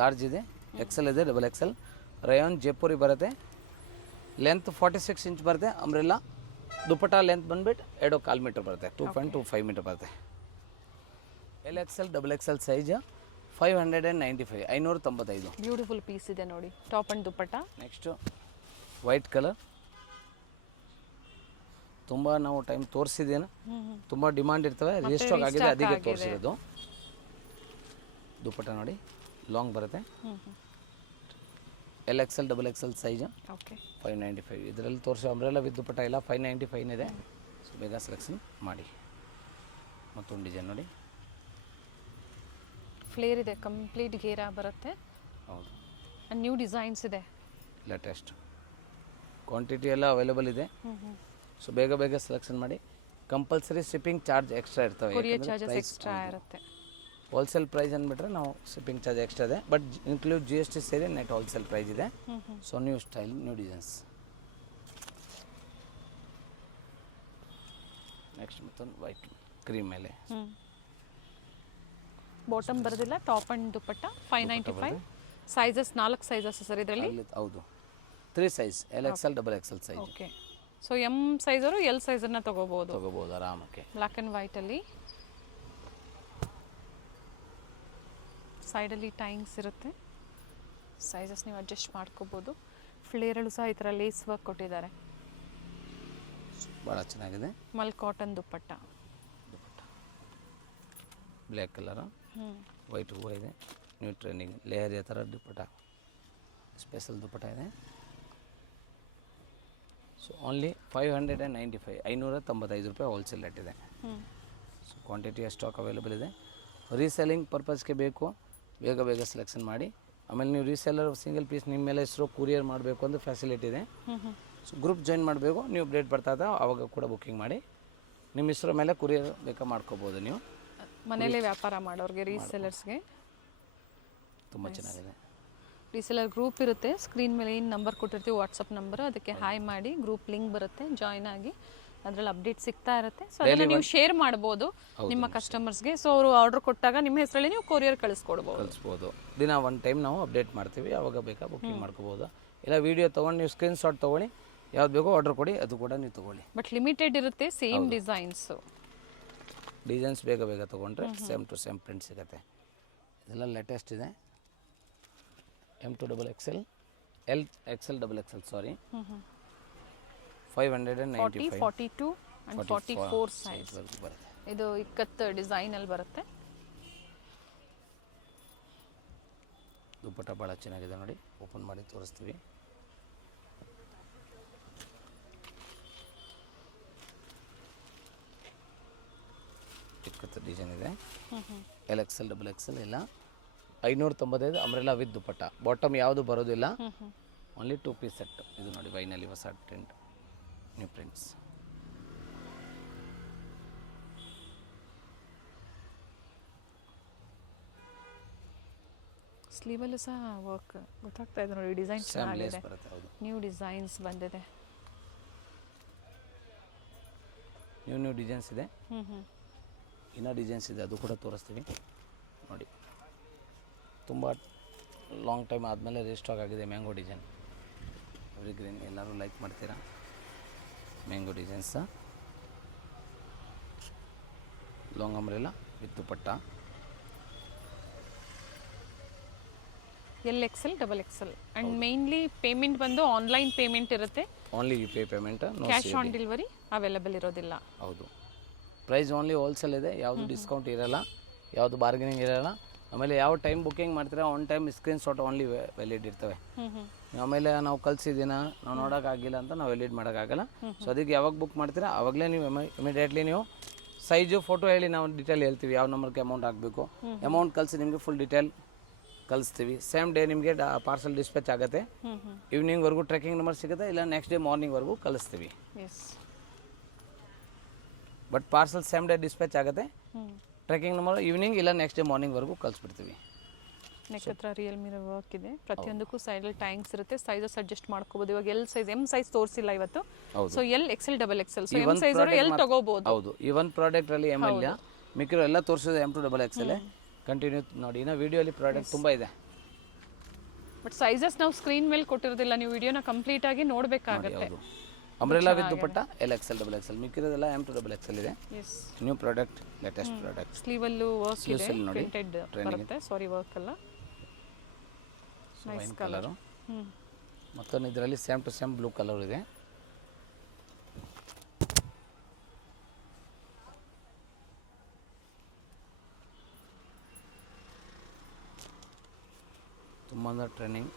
Large ಇದೆ, XL ಇದೆ, XXL. ರಯಾನ್ ಜೈಪುರಿ ಬರುತ್ತೆ. ಲೆಂತ್ 46 ಇಂಚ್ ಬರುತ್ತೆ. ಅಂಬ್ರೆಲ್ಲ ದುಪ್ಪಟ್ಟ ಲೆಂತ್ ಬಂದ್ಬಿಟ್ಟು 2.25 ಮೀಟರ್ ಬರುತ್ತೆ. 2.25 ಮೀಟರ್ ಬರುತ್ತೆ. LXL XXL size 595 595. Beautiful piece ಇದೆ ನೋಡಿ, top and dupatta. Next white colour, ತುಂಬ ನಾವು ಟೈಮ್ ತೋರಿಸಿದ್ದೇನೆ, ತುಂಬ ಡಿಮಾಂಡ್ ಇರ್ತವೆ, ರಿಸ್ಟಾಕ್ ಆಗಿದೆ, ಅದಕ್ಕೆ ತೋರಿಸಿರೋದು. ದುಪ್ಪಟ್ಟ ನೋಡಿ ಲಾಂಗ್ ಬರುತ್ತೆ. LXL XXL size okay 595. ಇದರಲ್ಲಿ ತೋರಿಸೋ ಅಂಬ್ರೆಲ್ಲ ವಿತ್ ದುಪ್ಪಟ್ಟ ಎಲ್ಲ 595 ಇದೆ. ಸೊ ಬೇಗ ಸೆಲೆಕ್ಷನ್ ಮಾಡಿ. ಮತ್ತೊಂದು ಡಿಸೈನ್ ನೋಡಿ, ಫ್ಲೇರ್ ಇದೆ, ಕಂಪ್ಲೀಟ್ ಗೇರಾ ಬರುತ್ತೆ. ಹೌದು, ಆ್ಯಂಡ್ ನ್ಯೂ ಡಿಸೈನ್ಸ್ ಇದೆ, ಲೇಟೆಸ್ಟ್ ಕ್ವಾಂಟಿಟಿ ಎಲ್ಲ ಅವೈಲೇಬಲ್ ಇದೆ. ಸೊ ಬೇಗ ಬೇಗ ಸೆಲೆಕ್ಷನ್ ಮಾಡಿ. ಕಂಪಲ್ಸರಿ ಶಿಪ್ಪಿಂಗ್ ಚಾರ್ಜ್ ಎಕ್ಸ್ಟ್ರಾ ಇರ್ತವೆ. ಕೊರಿಯರ್ ಚಾರ್ಜಸ್ ಎಕ್ಸ್ಟ್ರಾ ಇರುತ್ತೆ. ಹೋಲ್ಸೇಲ್ ಪ್ರೈಸ್ ಅಂದ್ಬಿಟ್ರೆ ನಾವು ಶಿಪ್ಪಿಂಗ್ ಚಾರ್ಜ್ ಎಕ್ಸ್ಟ್ರಾ ಇದೆ, ಬಟ್ ಇನ್ಕ್ಲೂಡ್ GST ಸೇರಿ ನೆಟ್ ಹೋಲ್ಸೇಲ್ ಪ್ರೈಸ್ ಇದೆ. So new style, new designs. Next ಮತ್ತೊಂದು ವೈಟ್ ಕ್ರೀಮ್ ಮೇಲೆ ಬಾಟಮ್ ಬರೋದಿಲ್ಲ, top and dupatta 595. Sizes 4 sizes sir ಇದರಲ್ಲಿ. ಹೌದು, 3 size LXL XXL size. Okay, so M size ಅವರು ಎಲ್ ಸೈಜನ್ನು ತಗೋಬಹುದು ಆರಾಮಕ್ಕೆ. ಬ್ಲ್ಯಾಕ್ ಆ್ಯಂಡ್ ವೈಟಲ್ಲಿ ಸೈಡಲ್ಲಿ ಟೈಂಗ್ಸ್ ಇರುತ್ತೆ, ಸೈಜಸ್ ನೀವು ಅಡ್ಜಸ್ಟ್ ಮಾಡ್ಕೋಬೋದು. ಫ್ಲೇರಲ್ಲೂ ಸಹ ಈ ಥರ ಲೇಸ್ ವರ್ಕ್ ಕೊಟ್ಟಿದ್ದಾರೆ. ಭಾಳ ಚೆನ್ನಾಗಿದೆ. ಮಲ್ ಕಾಟನ್ ದುಪ್ಪಟ್ಟ, ಬ್ಲ್ಯಾಕ್ ಕಲರ್, ವೈಟ್ ಹೂವು ಇದೆ, ನ್ಯೂ ಟ್ರೆಂಡಿಂಗ್ ಲೇಯರ್ ಥರ ದುಪ್ಪಟ್ಟ, ಸ್ಪೆಷಲ್ ದುಪ್ಪಟ್ಟ ಇದೆ. ಸೊ ಓನ್ಲಿ 595 595 ರೂಪಾಯಿ ಹೋಲ್ಸೇಲ್ ರೇಟ್ ಇದೆ. ಸೊ ಕ್ವಾಂಟಿಟಿ ಸ್ಟಾಕ್ ಅವೈಲೇಬಲ್ ಇದೆ. ರೀಸೆಲ್ಲಿಂಗ್ ಪರ್ಪಸ್ಗೆ ಬೇಕು, ಬೇಗ ಬೇಗ ಸೆಲೆಕ್ಷನ್ ಮಾಡಿ. ಆಮೇಲೆ ನೀವು ರೀಸೆಲ್ಲರ್ ಸಿಂಗಲ್ ಪೀಸ್ ನಿಮ್ಮ ಮೇಲೆ ಹೆಸರು ಕೊರಿಯರ್ ಮಾಡಬೇಕು ಅಂತ ಫೆಸಿಲಿಟಿ ಇದೆ. ಸೊ ಗ್ರೂಪ್ ಜಾಯಿನ್ ಮಾಡಬೇಕು, ನೀವು ಅಪ್ಡೇಟ್ ಬರ್ತಾ ಆವಾಗ ಕೂಡ ಬುಕ್ಕಿಂಗ್ ಮಾಡಿ ನಿಮ್ಮ ಹೆಸರು ಮೇಲೆ ಕೊರಿಯರ್ ಬೇಕಾ ಮಾಡ್ಕೋಬೋದು. ನೀವು ಮನೇಲೇ ವ್ಯಾಪಾರ ಮಾಡೋರಿಗೆ, ರೀಸೆಲ್ಲರ್ಸ್ಗೆ ತುಂಬ ಚೆನ್ನಾಗಿದೆ. ರೀಸೆಲ್ಲರ್ ಗ್ರೂಪ್ ಇರುತ್ತೆ, ಸ್ಕ್ರೀನ್ ಮೇಲೆ ಏನು ನಂಬರ್ ಕೊಟ್ಟಿರ್ತೀವಿ ವಾಟ್ಸಪ್ ನಂಬರ್, ಅದಕ್ಕೆ ಹಾಯ್ ಮಾಡಿ ಗ್ರೂಪ್ ಲಿಂಕ್ ಬರುತ್ತೆ, ಜಾಯ್ನ್ ಆಗಿ ಅದರಲ್ಲಿ ಅಪ್ಡೇಟ್ ಸಿಗ್ತಾ ಇರುತ್ತೆ. ಸೊ ಅದನ್ನು ನೀವು ಶೇರ್ ಮಾಡ್ಬೋದು ನಿಮ್ಮ ಕಸ್ಟಮರ್ಸ್ಗೆ. ಸೊ ಅವರು ಆರ್ಡರ್ ಕೊಟ್ಟಾಗ ನಿಮ್ಮ ಹೆಸರಲ್ಲಿ ನೀವು ಕೊರಿಯರ್ ಕಳಿಸ್ಬೋದು. ದಿನ ಒನ್ ಟೈಮ್ ನಾವು ಅಪ್ಡೇಟ್ ಮಾಡ್ತೀವಿ, ಆವಾಗ ಬೇಕಾ ಬುಕ್ಕಿಂಗ್ ಮಾಡ್ಕೋಬೋದು. ಇಲ್ಲ ವಿಡಿಯೋ ತೊಗೊಂಡು ನೀವು ಸ್ಕ್ರೀನ್ ಶಾಟ್ ತೊಗೊಳ್ಳಿ, ಯಾವ್ದು ಬೇಕೋ ಆರ್ಡರ್ ಕೊಡಿ, ಅದು ಕೂಡ ನೀವು ತೊಗೊಳ್ಳಿ. ಬಟ್ ಲಿಮಿಟೆಡ್ ಇರುತ್ತೆ, ಸೇಮ್ ಡಿಸೈನ್ಸು. ಡಿಸೈನ್ಸ್ ಬೇಗ ಬೇಗ ತೊಗೊಂಡ್ರೆ ಸೇಮ್ ಟು ಸೇಮ್ ಪ್ರಿಂಟ್ ಸಿಗುತ್ತೆ. ಇದೆಲ್ಲ ಲೇಟೆಸ್ಟ್ ಇದೆ. M2 XXL LXL XXL sorry 595 42 and 44 size ಬರುತ್ತೆ. ಇದು ಇಕ್ಕತ್ ಡಿಸೈನಲ್ಲಿ ಬರುತ್ತೆ. ದುಪ್ಪಟ್ಟ ಭಾಳ ಚೆನ್ನಾಗಿದೆ ನೋಡಿ, ಓಪನ್ ಮಾಡಿ ತೋರಿಸ್ತೀವಿ. ಇಕ್ಕತ್ತು ಡಿಸೈನ್ ಇದೆ. LXL XXL ಎಲ್ಲ 595 ಅಂಬ್ರೆಲಾ ವಿತ್ ದುಪ್ಪಟ್ಟ. ಬಾಟಮ್ ಯಾವುದು ಬರೋದಿಲ್ಲ, ಓನ್ಲಿ 2 ಪೀಸ್ ಸೆಟ್. ಇದು ನೋಡಿ ವೈನಲ್ಲಿ ಹೊಸ ಟ್ರೆಂಡ್, ನ್ಯೂ ಪ್ರಿಂಟ್ಸ್. ಸ್ಲೀವಲ್ಲೂ ಸಹ ವರ್ಕ್ ಗೊತ್ತಾಗ್ತಾ ಇದೆ ನೋಡಿ, ಡಿಸೈನ್ಸ್ ಚೆನ್ನಾಗಿದೆ, ನ್ಯೂ ಡಿಸೈನ್ಸ್ ಬಂದಿದೆ. ನ್ಯೂ ಡಿಸೈನ್ಸ್ ಇದೆ, ಇನ್ನೂ ಡಿಸೈನ್ಸ್ ಇದೆ, ಅದು ಕೂಡ ತೋರಿಸ್ತೀವಿ ನೋಡಿ. ತುಂಬ ಲಾಂಗ್ ಟೈಮ್ ಆದಮೇಲೆ ರೀಸ್ಟಾಕ್ ಆಗಿದೆ ಮ್ಯಾಂಗೋ ಡಿಸೈನ್. ಎವ್ರಿಗ್ರೀನ್ ಎಲ್ಲರೂ ಲೈಕ್ ಮಾಡ್ತೀರಾ mango designs. Long umbrella with dupatta. LXL XXL and mainly payment ಬಂದು ಆನ್ಲೈನ್ ಪೇಮೆಂಟ್ ಇರುತ್ತೆ, only UPI payment, cash on delivery available ಇರೋದಿಲ್ಲ. ಹೌದು, ಪ್ರೈಸ್ ಓನ್ಲಿ ಹೋಲ್ಸೇಲ್ ಇದೆ, ಯಾವುದು ಡಿಸ್ಕೌಂಟ್ ಇರೋಲ್ಲ, ಯಾವುದು ಬಾರ್ಗೇನಿಂಗ್ ಇರೋಲ್ಲ. ಆಮೇಲೆ ಯಾವ ಟೈಮ್ ಬುಕ್ಕಿಂಗ್ ಮಾಡ್ತೀರಾ on time screen shot only valid ಇರ್ತವೆ. ಆಮೇಲೆ ನಾವು ಕಳಿಸಿದ್ದೀನ ನಾವು ನೋಡೋಕ್ಕಾಗಿಲ್ಲ ಅಂತ ನಾವು ವ್ಯಾಲಿಡ್ ಮಾಡೋಕ್ಕಾಗಲ್ಲ. ಸೊ ಅದಕ್ಕೆ ಯಾವಾಗ ಬುಕ್ ಮಾಡ್ತೀರಾ ಆವಾಗಲೇ ನೀವು ಇಮಿಡಿಯೇಟ್ಲಿ ನೀವು ಸೈಜು ಫೋಟೋ ಹೇಳಿ ನಾವು ಡೀಟೇಲ್ ಹೇಳ್ತೀವಿ, ಯಾವ ನಂಬರ್ಗೆ ಅಮೌಂಟ್ ಹಾಕಬೇಕು, ಅಮೌಂಟ್ ಕಳಿಸಿ ನಿಮಗೆ ಫುಲ್ ಡೀಟೇಲ್ ಕಳಿಸ್ತೀವಿ. ಸೇಮ್ ಡೇ ನಿಮಗೆ ಪಾರ್ಸಲ್ ಡಿಸ್ಪ್ಯಾಚ್ ಆಗುತ್ತೆ. ಈವ್ನಿಂಗ್ವರೆಗೂ ಟ್ರ್ಯಾಕಿಂಗ್ ನಂಬರ್ ಸಿಗುತ್ತೆ, ಇಲ್ಲ ನೆಕ್ಸ್ಟ್ ಡೇ ಮಾರ್ನಿಂಗ್ವರೆಗೂ ಕಳಿಸ್ತೀವಿ. But parcel same day dispatch ಆಗುತ್ತೆ, ಟ್ರ್ಯಾಕಿಂಗ್ ನಂಬರ್ ಈವ್ನಿಂಗ್ ಇಲ್ಲ ನೆಕ್ಸ್ಟ್ ಡೇ ಮಾರ್ನಿಂಗ್ವರೆಗೂ ಕಳಿಸ್ಬಿಡ್ತೀವಿ. ನೆಕ್ ಹತ್ರ ರಿಯಲ್ ಮಿರರ್ ವರ್ಕ್ ಇದೆ, ಪ್ರತಿಯೊಂದಕ್ಕೂ ಸೈಡಲ್ಲಿ ಟ್ಯಾಂಕ್ಸ್ ಇರುತ್ತೆ, ಸೈಜಸ್ ಅಡ್ಜಸ್ಟ್ ಮಾಡ್ಕೋಬಹುದು. ಇವಾಗ ಎಲ್ ಸೈಜ್ ಎಮ್ ಸೈಜ್ ತೋರಿಸಿಲ್ಲ ಇವತ್ತು, so LXL XXL, so M size ಅವರು ಎಲ್ ತಗೋಬಹುದು. ಹೌದು, ಈ ಒಂದು ಪ್ರಾಡಕ್ಟ್ ಅಲ್ಲಿ ಎಮ್ ಇಲ್ಲ, ಮಿಕ್ಕಿರೋ ಎಲ್ಲ ತೋರಿಸೋದು M2 XXL. ಕಂಟಿನ್ಯೂ ನೋಡಿ, ಇನ್ನು ವಿಡಿಯೋಲಿ ಪ್ರಾಡಕ್ಟ್ ತುಂಬ ಇದೆ. ಬಟ್ ಸೈಜಸ್ ನಾವು ಸ್ಕ್ರೀನ್ ಮೇಲೆ ಕೊಟ್ಟಿರೋದಿಲ್ಲ, ನೀವು ವಿಡಿಯೋನ ಕಂಪ್ಲೀಟ್ ಆಗಿ ನೋಡಬೇಕಾಗುತ್ತೆ. ಹೌದು. Umbrella with dupatta LXL XXL, ಮಿಕ್ಕಿರೋದೆಲ್ಲ M to XXL ಇದೆ. Yes, new product, latest product. ಸ್ಲೀವಲ್ಲೂ ವರ್ಕ್ ಇದೆ, ಅಲ್ಲಿ ನೋಡಿ, ಪ್ರಿಂಟೆಡ್ ಬರುತ್ತೆ, ಸಾರಿ ವರ್ಕ್ ಅಲ್ಲ. Wine colour. ಹ್ಞೂ, ಮತ್ತೊಂದು ಇದರಲ್ಲಿ same to same blue colour ಇದೆ. ತುಂಬ ಟ್ರೆಂಡಿಂಗ್,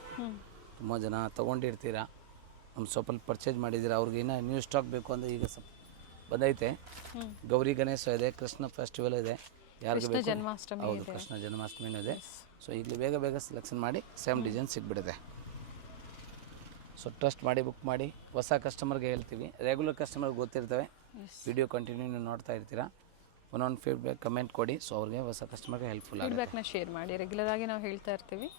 ತುಂಬ ಜನ ತೊಗೊಂಡಿರ್ತೀರ, ನಮ್ಮ ಶಾಪಲ್ಲಿ ಪರ್ಚೇಸ್ ಮಾಡಿದ್ದೀರಾ, ಅವ್ರಿಗೆ ಇನ್ನೂ ನ್ಯೂ ಸ್ಟಾಕ್ ಬೇಕು ಅಂದರೆ ಈಗ ಸ್ವಲ್ಪ ಬಂದೈತೆ. ಗೌರಿ ಗಣೇಶ ಇದೆ, ಕೃಷ್ಣ ಫೆಸ್ಟಿವಲ್ ಇದೆ, ಯಾರಿಗೆ ಬೇಕು. ಜನ್ಮಾಷ್ಟಮಿ ಹೌದು, ಕೃಷ್ಣ ಜನ್ಮಾಷ್ಟಮಿನೂ ಇದೆ. ಸೊ ಈಗಲೇ ಬೇಗ ಬೇಗ ಸೆಲೆಕ್ಷನ್ ಮಾಡಿ ಸೇಮ್ ಡಿಸೈನ್ ಸಿಗ್ಬಿಡುತ್ತೆ. ಸೊ ಟ್ರಸ್ಟ್ ಮಾಡಿ ಬುಕ್ ಮಾಡಿ. ಹೊಸ ಕಸ್ಟಮರ್ಗೆ ಹೇಳ್ತೀವಿ, ರೆಗ್ಯುಲರ್ ಕಸ್ಟಮರ್ಗೆ ಗೊತ್ತಿರ್ತವೆ, ವಿಡಿಯೋ ಕಂಟಿನ್ಯೂ ನೀವು ನೋಡ್ತಾ ಇರ್ತೀರಾ. ಒಂದೊಂದು ಫೀಡ್ಬ್ಯಾಕ್ ಕಮೆಂಟ್ ಕೊಡಿ, ಸೊ ಅವ್ರಿಗೆ ಹೊಸ ಕಸ್ಟಮರ್ಗೆ ಹೆಲ್ಪ್ಫುಲ್ ಆಗುತ್ತೆ. ಫೀಡ್ಬ್ಯಾಕ್ನ ಶೇರ್ ಮಾಡಿ, ರೆಗ್ಯುಲರ್ ಆಗಿ ನಾವು ಹೇಳ್ತಾ ಇರ್ತೀವಿ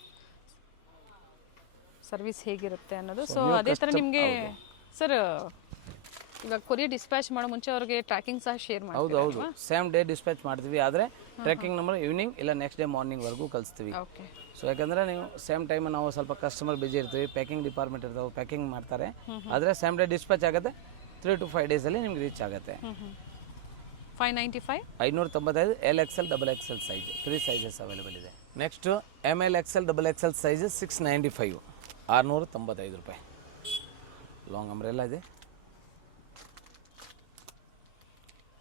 ಸರ್ವಿಸ್ ಹೇಗಿರುತ್ತೆ ಅನ್ನೋದು. ಸೊ ಅದೇ ಥರ ನಿಮಗೆ ಸರ್ ಇವಾಗ ಕೊರಿಯರ್ ಡಿಸ್ಪ್ಯಾಚ್ ಮಾಡೋ ಮುಂಚೆ ಅವ್ರಿಗೆ ಟ್ರ್ಯಾಕಿಂಗ್ ಸಹ ಶೇರ್ ಮಾಡಿ. ಹೌದು ಹೌದು, ಸೇಮ್ ಡೇ ಡಿಸ್ಪ್ಯಾಚ್ ಮಾಡ್ತೀವಿ, ಆದರೆ ಟ್ರ್ಯಾಕಿಂಗ್ ನಂಬರ್ ಈವ್ನಿಂಗ್ ಇಲ್ಲ ನೆಕ್ಸ್ಟ್ ಡೇ ಮಾರ್ನಿಂಗ್ವರೆಗೂ ಕಳಿಸ್ತೀವಿ. ಓಕೆ. ಸೊ ಯಾಕಂದರೆ ನೀವು ಸೇಮ್ ಟೈಮ್ ನಾವು ಸ್ವಲ್ಪ ಕಸ್ಟಮರ್ ಬಿಜಿ ಇರ್ತೀವಿ, ಪ್ಯಾಕಿಂಗ್ ಡಿಪಾರ್ಟ್ಮೆಂಟ್ ಇರ್ತಾವೆ, ಪ್ಯಾಕಿಂಗ್ ಮಾಡ್ತಾರೆ. ಆದರೆ ಸೇಮ್ ಡೇ ಡಿಸ್ಪ್ಯಾಚ್ ಆಗುತ್ತೆ, 3 to 5 ಡೇಸಲ್ಲಿ ನಿಮ್ಗೆ ರೀಚ್ ಆಗುತ್ತೆ. 595 595 LXL XXL size, 3 sizes available ಇದೆ. Next ML XL XXL size 695, 695 ರೂಪಾಯಿ. ಲಾಂಗ್ ಅಂಬ್ರೆಲ್ಲ ಇದೆ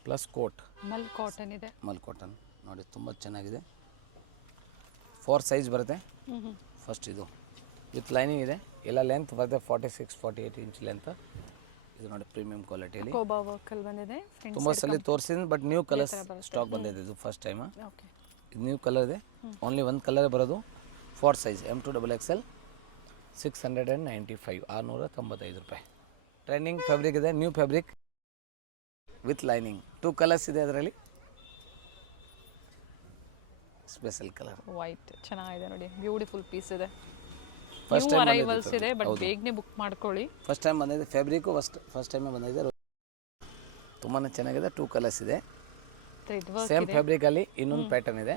ಪ್ಲಸ್ ಕೋಟ್, ಮಲ್ ಕಾಟನ್ ಇದೆ. ಮಲ್ ಕಾಟನ್ ನೋಡಿ, ತುಂಬ ಚೆನ್ನಾಗಿದೆ. 4 ಸೈಜ್ ಬರುತ್ತೆ. ಫಸ್ಟ್ ಇದು ವಿತ್ ಲೈನಿಂಗ್ ಇದೆ, ಎಲ್ಲ ಲೆಂತ್ ಬರುತ್ತೆ 46-48 ಇಂಚ್ ಲೆಂತ್. ಇದು ನೋಡಿ ಪ್ರೀಮಿಯಂ ಕ್ವಾಲಿಟಿಯಲ್ಲಿ ಕೋಬಾ ವರ್ಕಲ್ಲಿ ಬಂದಿದೆ. ತುಂಬ ಸಲ ತೋರಿಸಿದ್ದೀನಿ, ಬಟ್ ನ್ಯೂ ಕಲರ್ಸ್ ಸ್ಟಾಕ್ ಬಂದಿದೆ. ಇದು ಫಸ್ಟ್ ಟೈಮ್. ಓಕೆ. ಇದು ನ್ಯೂ ಕಲರ್ ಇದೆ, ಓನ್ಲಿ ಒಂದು ಕಲರ್ ಬರೋದು. 4 ಸೈಜ್ M to XXL 695, 695 ರೂಪಾಯಿ. ಟ್ರೆಂಡಿಂಗ್ ಫ್ಯಾಬ್ರಿಕ್ ಇದೆ, new fabric with lining. 2 colours ಇದೆ ಅದರಲ್ಲಿ. ಸ್ಪೆಷಲ್ ಕಲರ್ ವೈಟ್ ಚೆನ್ನಾಗಿದೆ ನೋಡಿ, ಬ್ಯೂಟಿಫುಲ್ ಪೀಸ್ ಇದೆ. ಫಸ್ಟ್ ನ್ಯೂ ಟೈಮ್ ಅರೈವಲ್ಸ್ ಇದೆ, ಬಟ್ ಬೇಗನೆ ಬುಕ್ ಮಾಡ್ಕೊಳ್ಳಿ. ಫಸ್ಟ್ ಟೈಮ್ ಬಂದಿದೆ ಫ್ಯಾಬ್ರಿಕ್ಕು, ಫಸ್ಟ್ ಟೈಮೇ ಬಂದಿದೆ. ತುಂಬಾ ಚೆನ್ನಾಗಿದೆ. 2 ಕಲರ್ಸ್ ಇದೆ, ಥ್ರೆಡ್ ವರ್ಕ್ ಸೇಮ್ ಫ್ಯಾಬ್ರಿಕಲ್ಲಿ. ಇನ್ನೊಂದು ಪ್ಯಾಟರ್ನ್ ಇದೆ,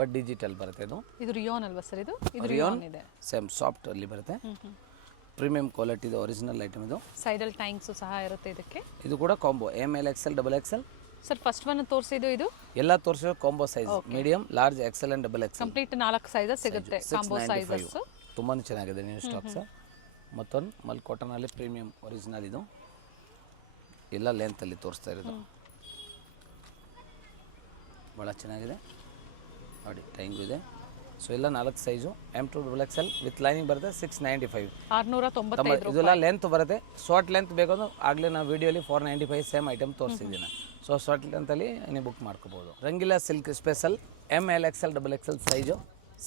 ಬಟ್ ಡಿಜಿಟಲ್ ಬರುತ್ತೆ. ಇದು ರಿಯಾನ್ ಅಲ್ವಾ ಸರ್? ಇದು ರಿಯಾನ್ ಇದೆ, ಸೇಮ್ ಸಾಫ್ಟ್ ಅಲ್ಲಿ ಬರುತ್ತೆ. ಪ್ರೀಮಿಯಂ ಕ್ವಾಲಿಟಿ ಇದೆ, ಒರಿಜಿನಲ್ ಐಟಮ್ ಇದು. ಸೈಡಲ್ ಟ್ಯಾಂಕ್ಸು ಸಹ ಇರುತ್ತೆ ಇದಕ್ಕೆ. ಇದು ಕೂಡ combo ML XL XXL. Sir first one ತೋರಿಸಿದ್ದು ಇದು ಎಲ್ಲ ತೋರಿಸಿರೋ combo size, medium, large, XL and XXL. Complete 4 sizes ಸಿಗುತ್ತೆ, ಕಾಂಬೋ ಸೈಜಸ್. ತುಂಬಾ ಚೆನ್ನಾಗಿದೆ ನ್ಯೂ ಸ್ಟಾಕ್ಸ್. ಮತ್ತೊಂದು ಮಲ್ ಕಾಟನಲ್ಲಿ ಪ್ರೀಮಿಯಂ ಒರಿಜಿನಲ್, ಇದು ಎಲ್ಲ ಲೆಂತಲ್ಲಿ ತೋರಿಸ್ತಾ ಇರೋದು. ಭಾಳ ಚೆನ್ನಾಗಿದೆ ನೋಡಿ, ಟೈಂಗು ಇದೆ. ಸೊ ಎಲ್ಲ 4 size M to XXL with lining ಬರುತ್ತೆ. 695, 695. ಇದೆಲ್ಲ ಲೆಂತ್ ಬರುತ್ತೆ. ಶಾರ್ಟ್ ಲೆಂತ್ ಬೇಕಂದ್ರೆ ಆಗಲೇ ನಾವು ವಿಡಿಯೋಲಿ 495 ಸೇಮ್ ಐಟಮ್ ತೋರಿಸಿದ್ದೀನಿ. ಸೊ ಶಾರ್ಟ್ ಲೆಂತಲ್ಲಿ ನೀವು ಬುಕ್ ಮಾಡ್ಕೋಬೋದು. Rangila silk special ML XL XXL size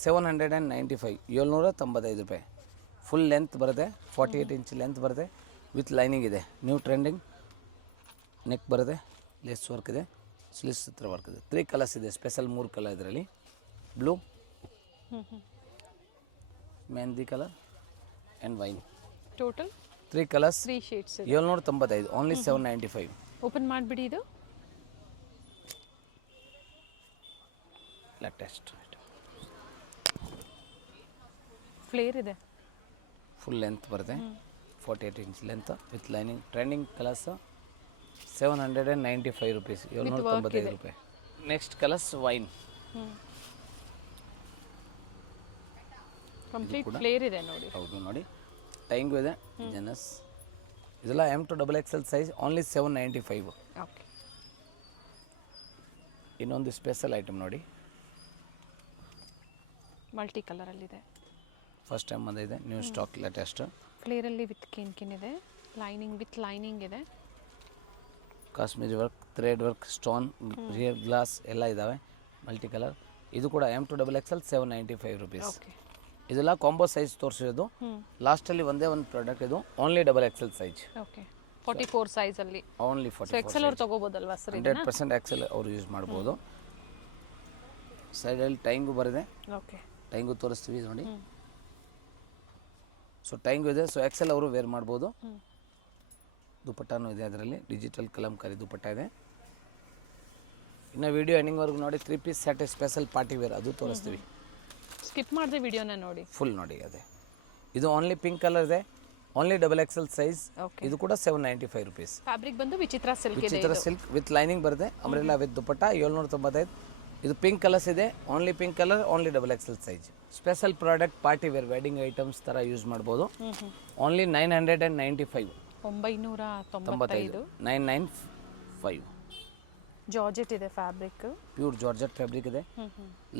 795, 795 ರೂಪಾಯಿ. ಫುಲ್ ಲೆಂತ್ ಬರುತ್ತೆ, 48 ಇಂಚ್ ಲೆಂತ್ ಬರುತ್ತೆ, ವಿತ್ ಲೈನಿಂಗ್ ಇದೆ. ನ್ಯೂ ಟ್ರೆಂಡಿಂಗ್ ನೆಕ್ ಬರುತ್ತೆ, ಲೇಸ್ ವರ್ಕ್ ಇದೆ, ಸ್ಲೀವ್ಸ್ ಹತ್ರ ವರ್ಕ್ ಇದೆ. 3 ಕಲರ್ಸ್ ಇದೆ, ಸ್ಪೆಷಲ್ 3 ಕಲರ್ ಇದರಲ್ಲಿ. Blue, mehendi colour and wine. Total 3 colours, 3 shades ಇದೆ. 795, ಓನ್ಲಿ 795. ಓಪನ್ ಮಾಡಿಬಿಡಿ. ಇದು ಲೇಟೆಸ್ಟ್ ಫ್ಲೇರ್ ಇದೆ, ಫುಲ್ ಲೆಂತ್ ಬರುತ್ತೆ, 48 inch length with lining. Trending colours 795 rupees, 795 ರೂಪಾಯಿ. Next colours wine, complete flare ಇದೆ ನೋಡಿ. ಹೌದು ನೋಡಿ, ಟೈಂಗು ಇದೆ, ಜನಸ್. ಇದೆಲ್ಲ M to XXL size, only 795. Okay. ಇನ್ನೊಂದು ಸ್ಪೆಷಲ್ ಐಟಮ್ ನೋಡಿ, ಮಲ್ಟಿ ಕಲರಲ್ಲಿದೆ, ಫಸ್ಟ್ ಟೈಮ್ ಬಂದಿದೆ, ನ್ಯೂ ಸ್ಟಾಕ್, ಲೇಟೆಸ್ಟ್. ಫ್ಲೇರಲ್ಲಿ ವಿತ್ ಕಿನ್ ಇದೆ, ಲೈನಿಂಗ್ ವಿತ್ ಲೈನಿಂಗ್ ಇದೆ. Kashmiri work, thread work, stone, real glass ಎಲ್ಲ ಇದ್ದಾವೆ, ಮಲ್ಟಿ ಕಲರ್. ಇದು ಕೂಡ M to XXL 795 rupees. Okay. ಇದೆಲ್ಲ ಕಾಂಬೋ ಸೈಜ್ ತೋರಿಸಿರೋದು. ಲಾಸ್ಟಲ್ಲಿ ಒಂದೇ ಒಂದು ಪ್ರಾಡಕ್ಟ್, ಇದು ಓನ್ಲಿ XXL ಸೈಜ್. ಓಕೆ. 44 ಸೈಜಲ್ಲಿ, ಓನ್ಲಿ 44. ಎಕ್ಸೆಲ್ ಅವ್ರು ತಗೋಬೋದಲ್ವಾ ಸರ್? 100% XL ಅವರು ಯೂಸ್ ಮಾಡ್ಬೋದು. ಸೈಡಲ್ಲಿ ಟೈಂಗು ಬರಿದೆ, ಓಕೆ. ಟೈಂಗು ತೋರಿಸ್ತೀವಿ ನೋಡಿ. ಸೊ ಟೈಂಗು ಇದೆ, ಸೊ XL ಅವರು ವೇರ್ ಮಾಡ್ಬೋದು. ದುಪಟ್ಟಾನು ಇದೆ ಅದರಲ್ಲಿ, ಡಿಜಿಟಲ್ ಕಲಂಕಾರಿ ದುಪಟ್ಟ ಇದೆ. ಇನ್ನು ವಿಡಿಯೋ ಎಂಡಿಂಗ್ವರೆಗೂ ನೋಡಿ. 3 piece set special party wear, ಅದು ತೋರಿಸ್ತೀವಿ. ಸ್ಕಿಪ್ ಮಾಡಿದೆ ವಿಡಿಯೋನ ನೋಡಿ. ಫುಲ್ ನೋಡಿ ಅದೇ. ಇದು ಓನ್ಲಿ ಪಿಂಕ್ ಕಲರ್ ಇದೆ, only double XL size. Okay. ಇದು ಕೂಡ 795 rupees. ಫ್ಯಾಬ್ರಿಕ್ ಬಂದು ವಿಚಿತ್ರ ಸಿಲ್ಕ್ ಇದೆ. ವಿಚಿತ್ರ ಸಿಲ್ಕ್ ವಿತ್ ಲೈನಿಂಗ್ ಬರುತ್ತೆ, ಅಂಬ್ರೆಲಾ ವಿತ್ ದುಪಟ್ಟ 795. ಇದು ಪಿಂಕ್ ಕಲರ್ಸ್ ಇದೆ, only pink colour, only double XL size. Special product party wear wedding items ಥರ ಯೂಸ್ ಮಾಡ್ಬೋದು. ಓನ್ಲಿ 995. 995. 995. ಜಾರ್ಜೆಟ್ ಇದೆ ಫ್ಯಾಬ್ರಿಕ್. ಪ್ಯೂರ್ ಜಾರ್ಜೆಟ್ ಫ್ಯಾಬ್ರಿಕ್ ಇದೆ.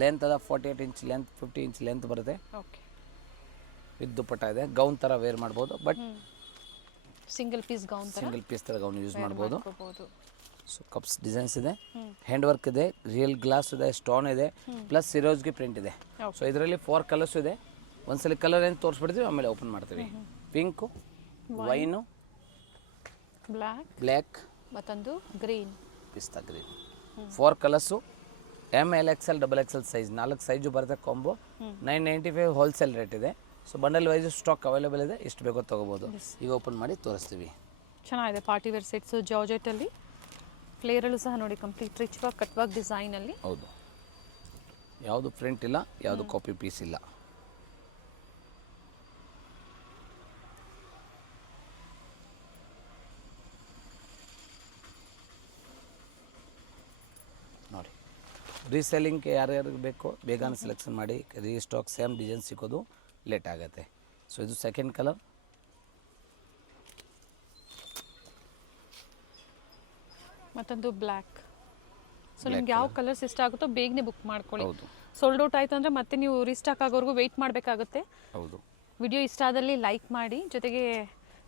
ಲೆಂತ್ ಅದ 48 ಇಂಚ್ ಲೆಂತ್, 50 ಇಂಚ್ ಲೆಂತ್ ಬರುತ್ತೆ. ಓಕೆ. ವಿತ್ ದುಪಟ್ಟ ಇದೆ, ಗೌನ್ ಥರ ವೇರ್ ಮಾಡ್ಬೋದು. ಬಟ್ ಸಿಂಗಲ್ ಪೀಸ್ ಗೌನ್ ತರ ಸಿಂಗಲ್ ಪೀಸ್ ಥರ ಗೌನ್ ಯೂಸ್ ಮಾಡ್ಬೋದು. ಮಾಡ್ಕೋಬಹುದು. ಸೊ ಕಪ್ಸ್ ಡಿಸೈನ್ಸ್ ಇದೆ, ಹ್ಯಾಂಡ್ ವರ್ಕ್ ಇದೆ, ರಿಯಲ್ ಗ್ಲಾಸ್ ಇದೆ, ಸ್ಟೋನ್ ಇದೆ, ಪ್ಲಸ್ ಸಿರೋಜ್ಗೆ ಪ್ರಿಂಟ್ ಇದೆ. ಸೊ ಇದರಲ್ಲಿ 4 ಕಲರ್ಸ್ ಇದೆ. ಒಂದ್ಸಲಿ ಕಲರ್ ಏನು ತೋರಿಸ್ಬಿಡ್ತೀವಿ, ಆಮೇಲೆ ಓಪನ್ ಮಾಡ್ತೀವಿ. ಪಿಂಕು, ವೈನು, ಬ್ಲ್ಯಾಕ್ ಮತ್ತೊಂದು ಗ್ರೀನ್, ಪಿಸ್ತಾ green. 4 colours. ML XL XXL size 4 size ಬರುತ್ತೆ ಕಾಂಬೋ. 995 ಹೋಲ್ಸೇಲ್ ರೇಟ್ ಇದೆ. So bundle wise stock available ಇದೆ, ಎಷ್ಟು ಬೇಕೋ ತೊಗೋಬೋದು. ಈಗ ಓಪನ್ ಮಾಡಿ ತೋರಿಸ್ತೀವಿ. ಚೆನ್ನಾಗಿದೆ ಪಾರ್ಟಿ ವೇರ್ ಸೆಟ್ಸ್ ಜಾರ್ಜೆಟಲ್ಲಿ. ಫ್ಲೇರಲ್ಲೂ ಸಹ ನೋಡಿ complete rich work cut work ಡಿಸೈನಲ್ಲಿ. ಹೌದು, ಯಾವುದು ಪ್ರಿಂಟ್ ಇಲ್ಲ, ಯಾವುದು ಕಾಪಿ ಪೀಸ್ ಇಲ್ಲ. ನೋಡಿ, ರೀಸೆಲ್ಲಿಂಗ್ಗೆ ಯಾರ್ಯಾರಿಗೆ ಬೇಕೋ ಬೇಗನೆ ಸೆಲೆಕ್ಷನ್ ಮಾಡಿ. ರೀಸ್ಟಾಕ್ ಸೇಮ್ ಡಿಸೈನ್ ಸಿಗೋದು ಲೇಟ್ ಆಗುತ್ತೆ. ಸೊ ಇದು ಸೆಕೆಂಡ್ ಕಲರ್. ಮತ್ತೊಂದು ಬ್ಲ್ಯಾಕ್. ಸೊ ನಿಮ್ಗೆ ಯಾವ ಕಲರ್ಸ್ ಇಷ್ಟ ಆಗುತ್ತೋ ಬೇಗನೆ ಬುಕ್ ಮಾಡ್ಕೊಳ್ಳಿ. ಹೌದು. ಸೋಲ್ಡ್ ಔಟ್ ಆಯಿತು ಅಂದರೆ ಮತ್ತೆ ನೀವು ರೀಸ್ಟಾಕ್ ಆಗೋವರೆಗೂ ವೆಯ್ಟ್ ಮಾಡಬೇಕಾಗುತ್ತೆ. ಹೌದು. ವಿಡಿಯೋ ಇಷ್ಟ ಆದಲ್ಲಿ ಲೈಕ್ ಮಾಡಿ, ಜೊತೆಗೆ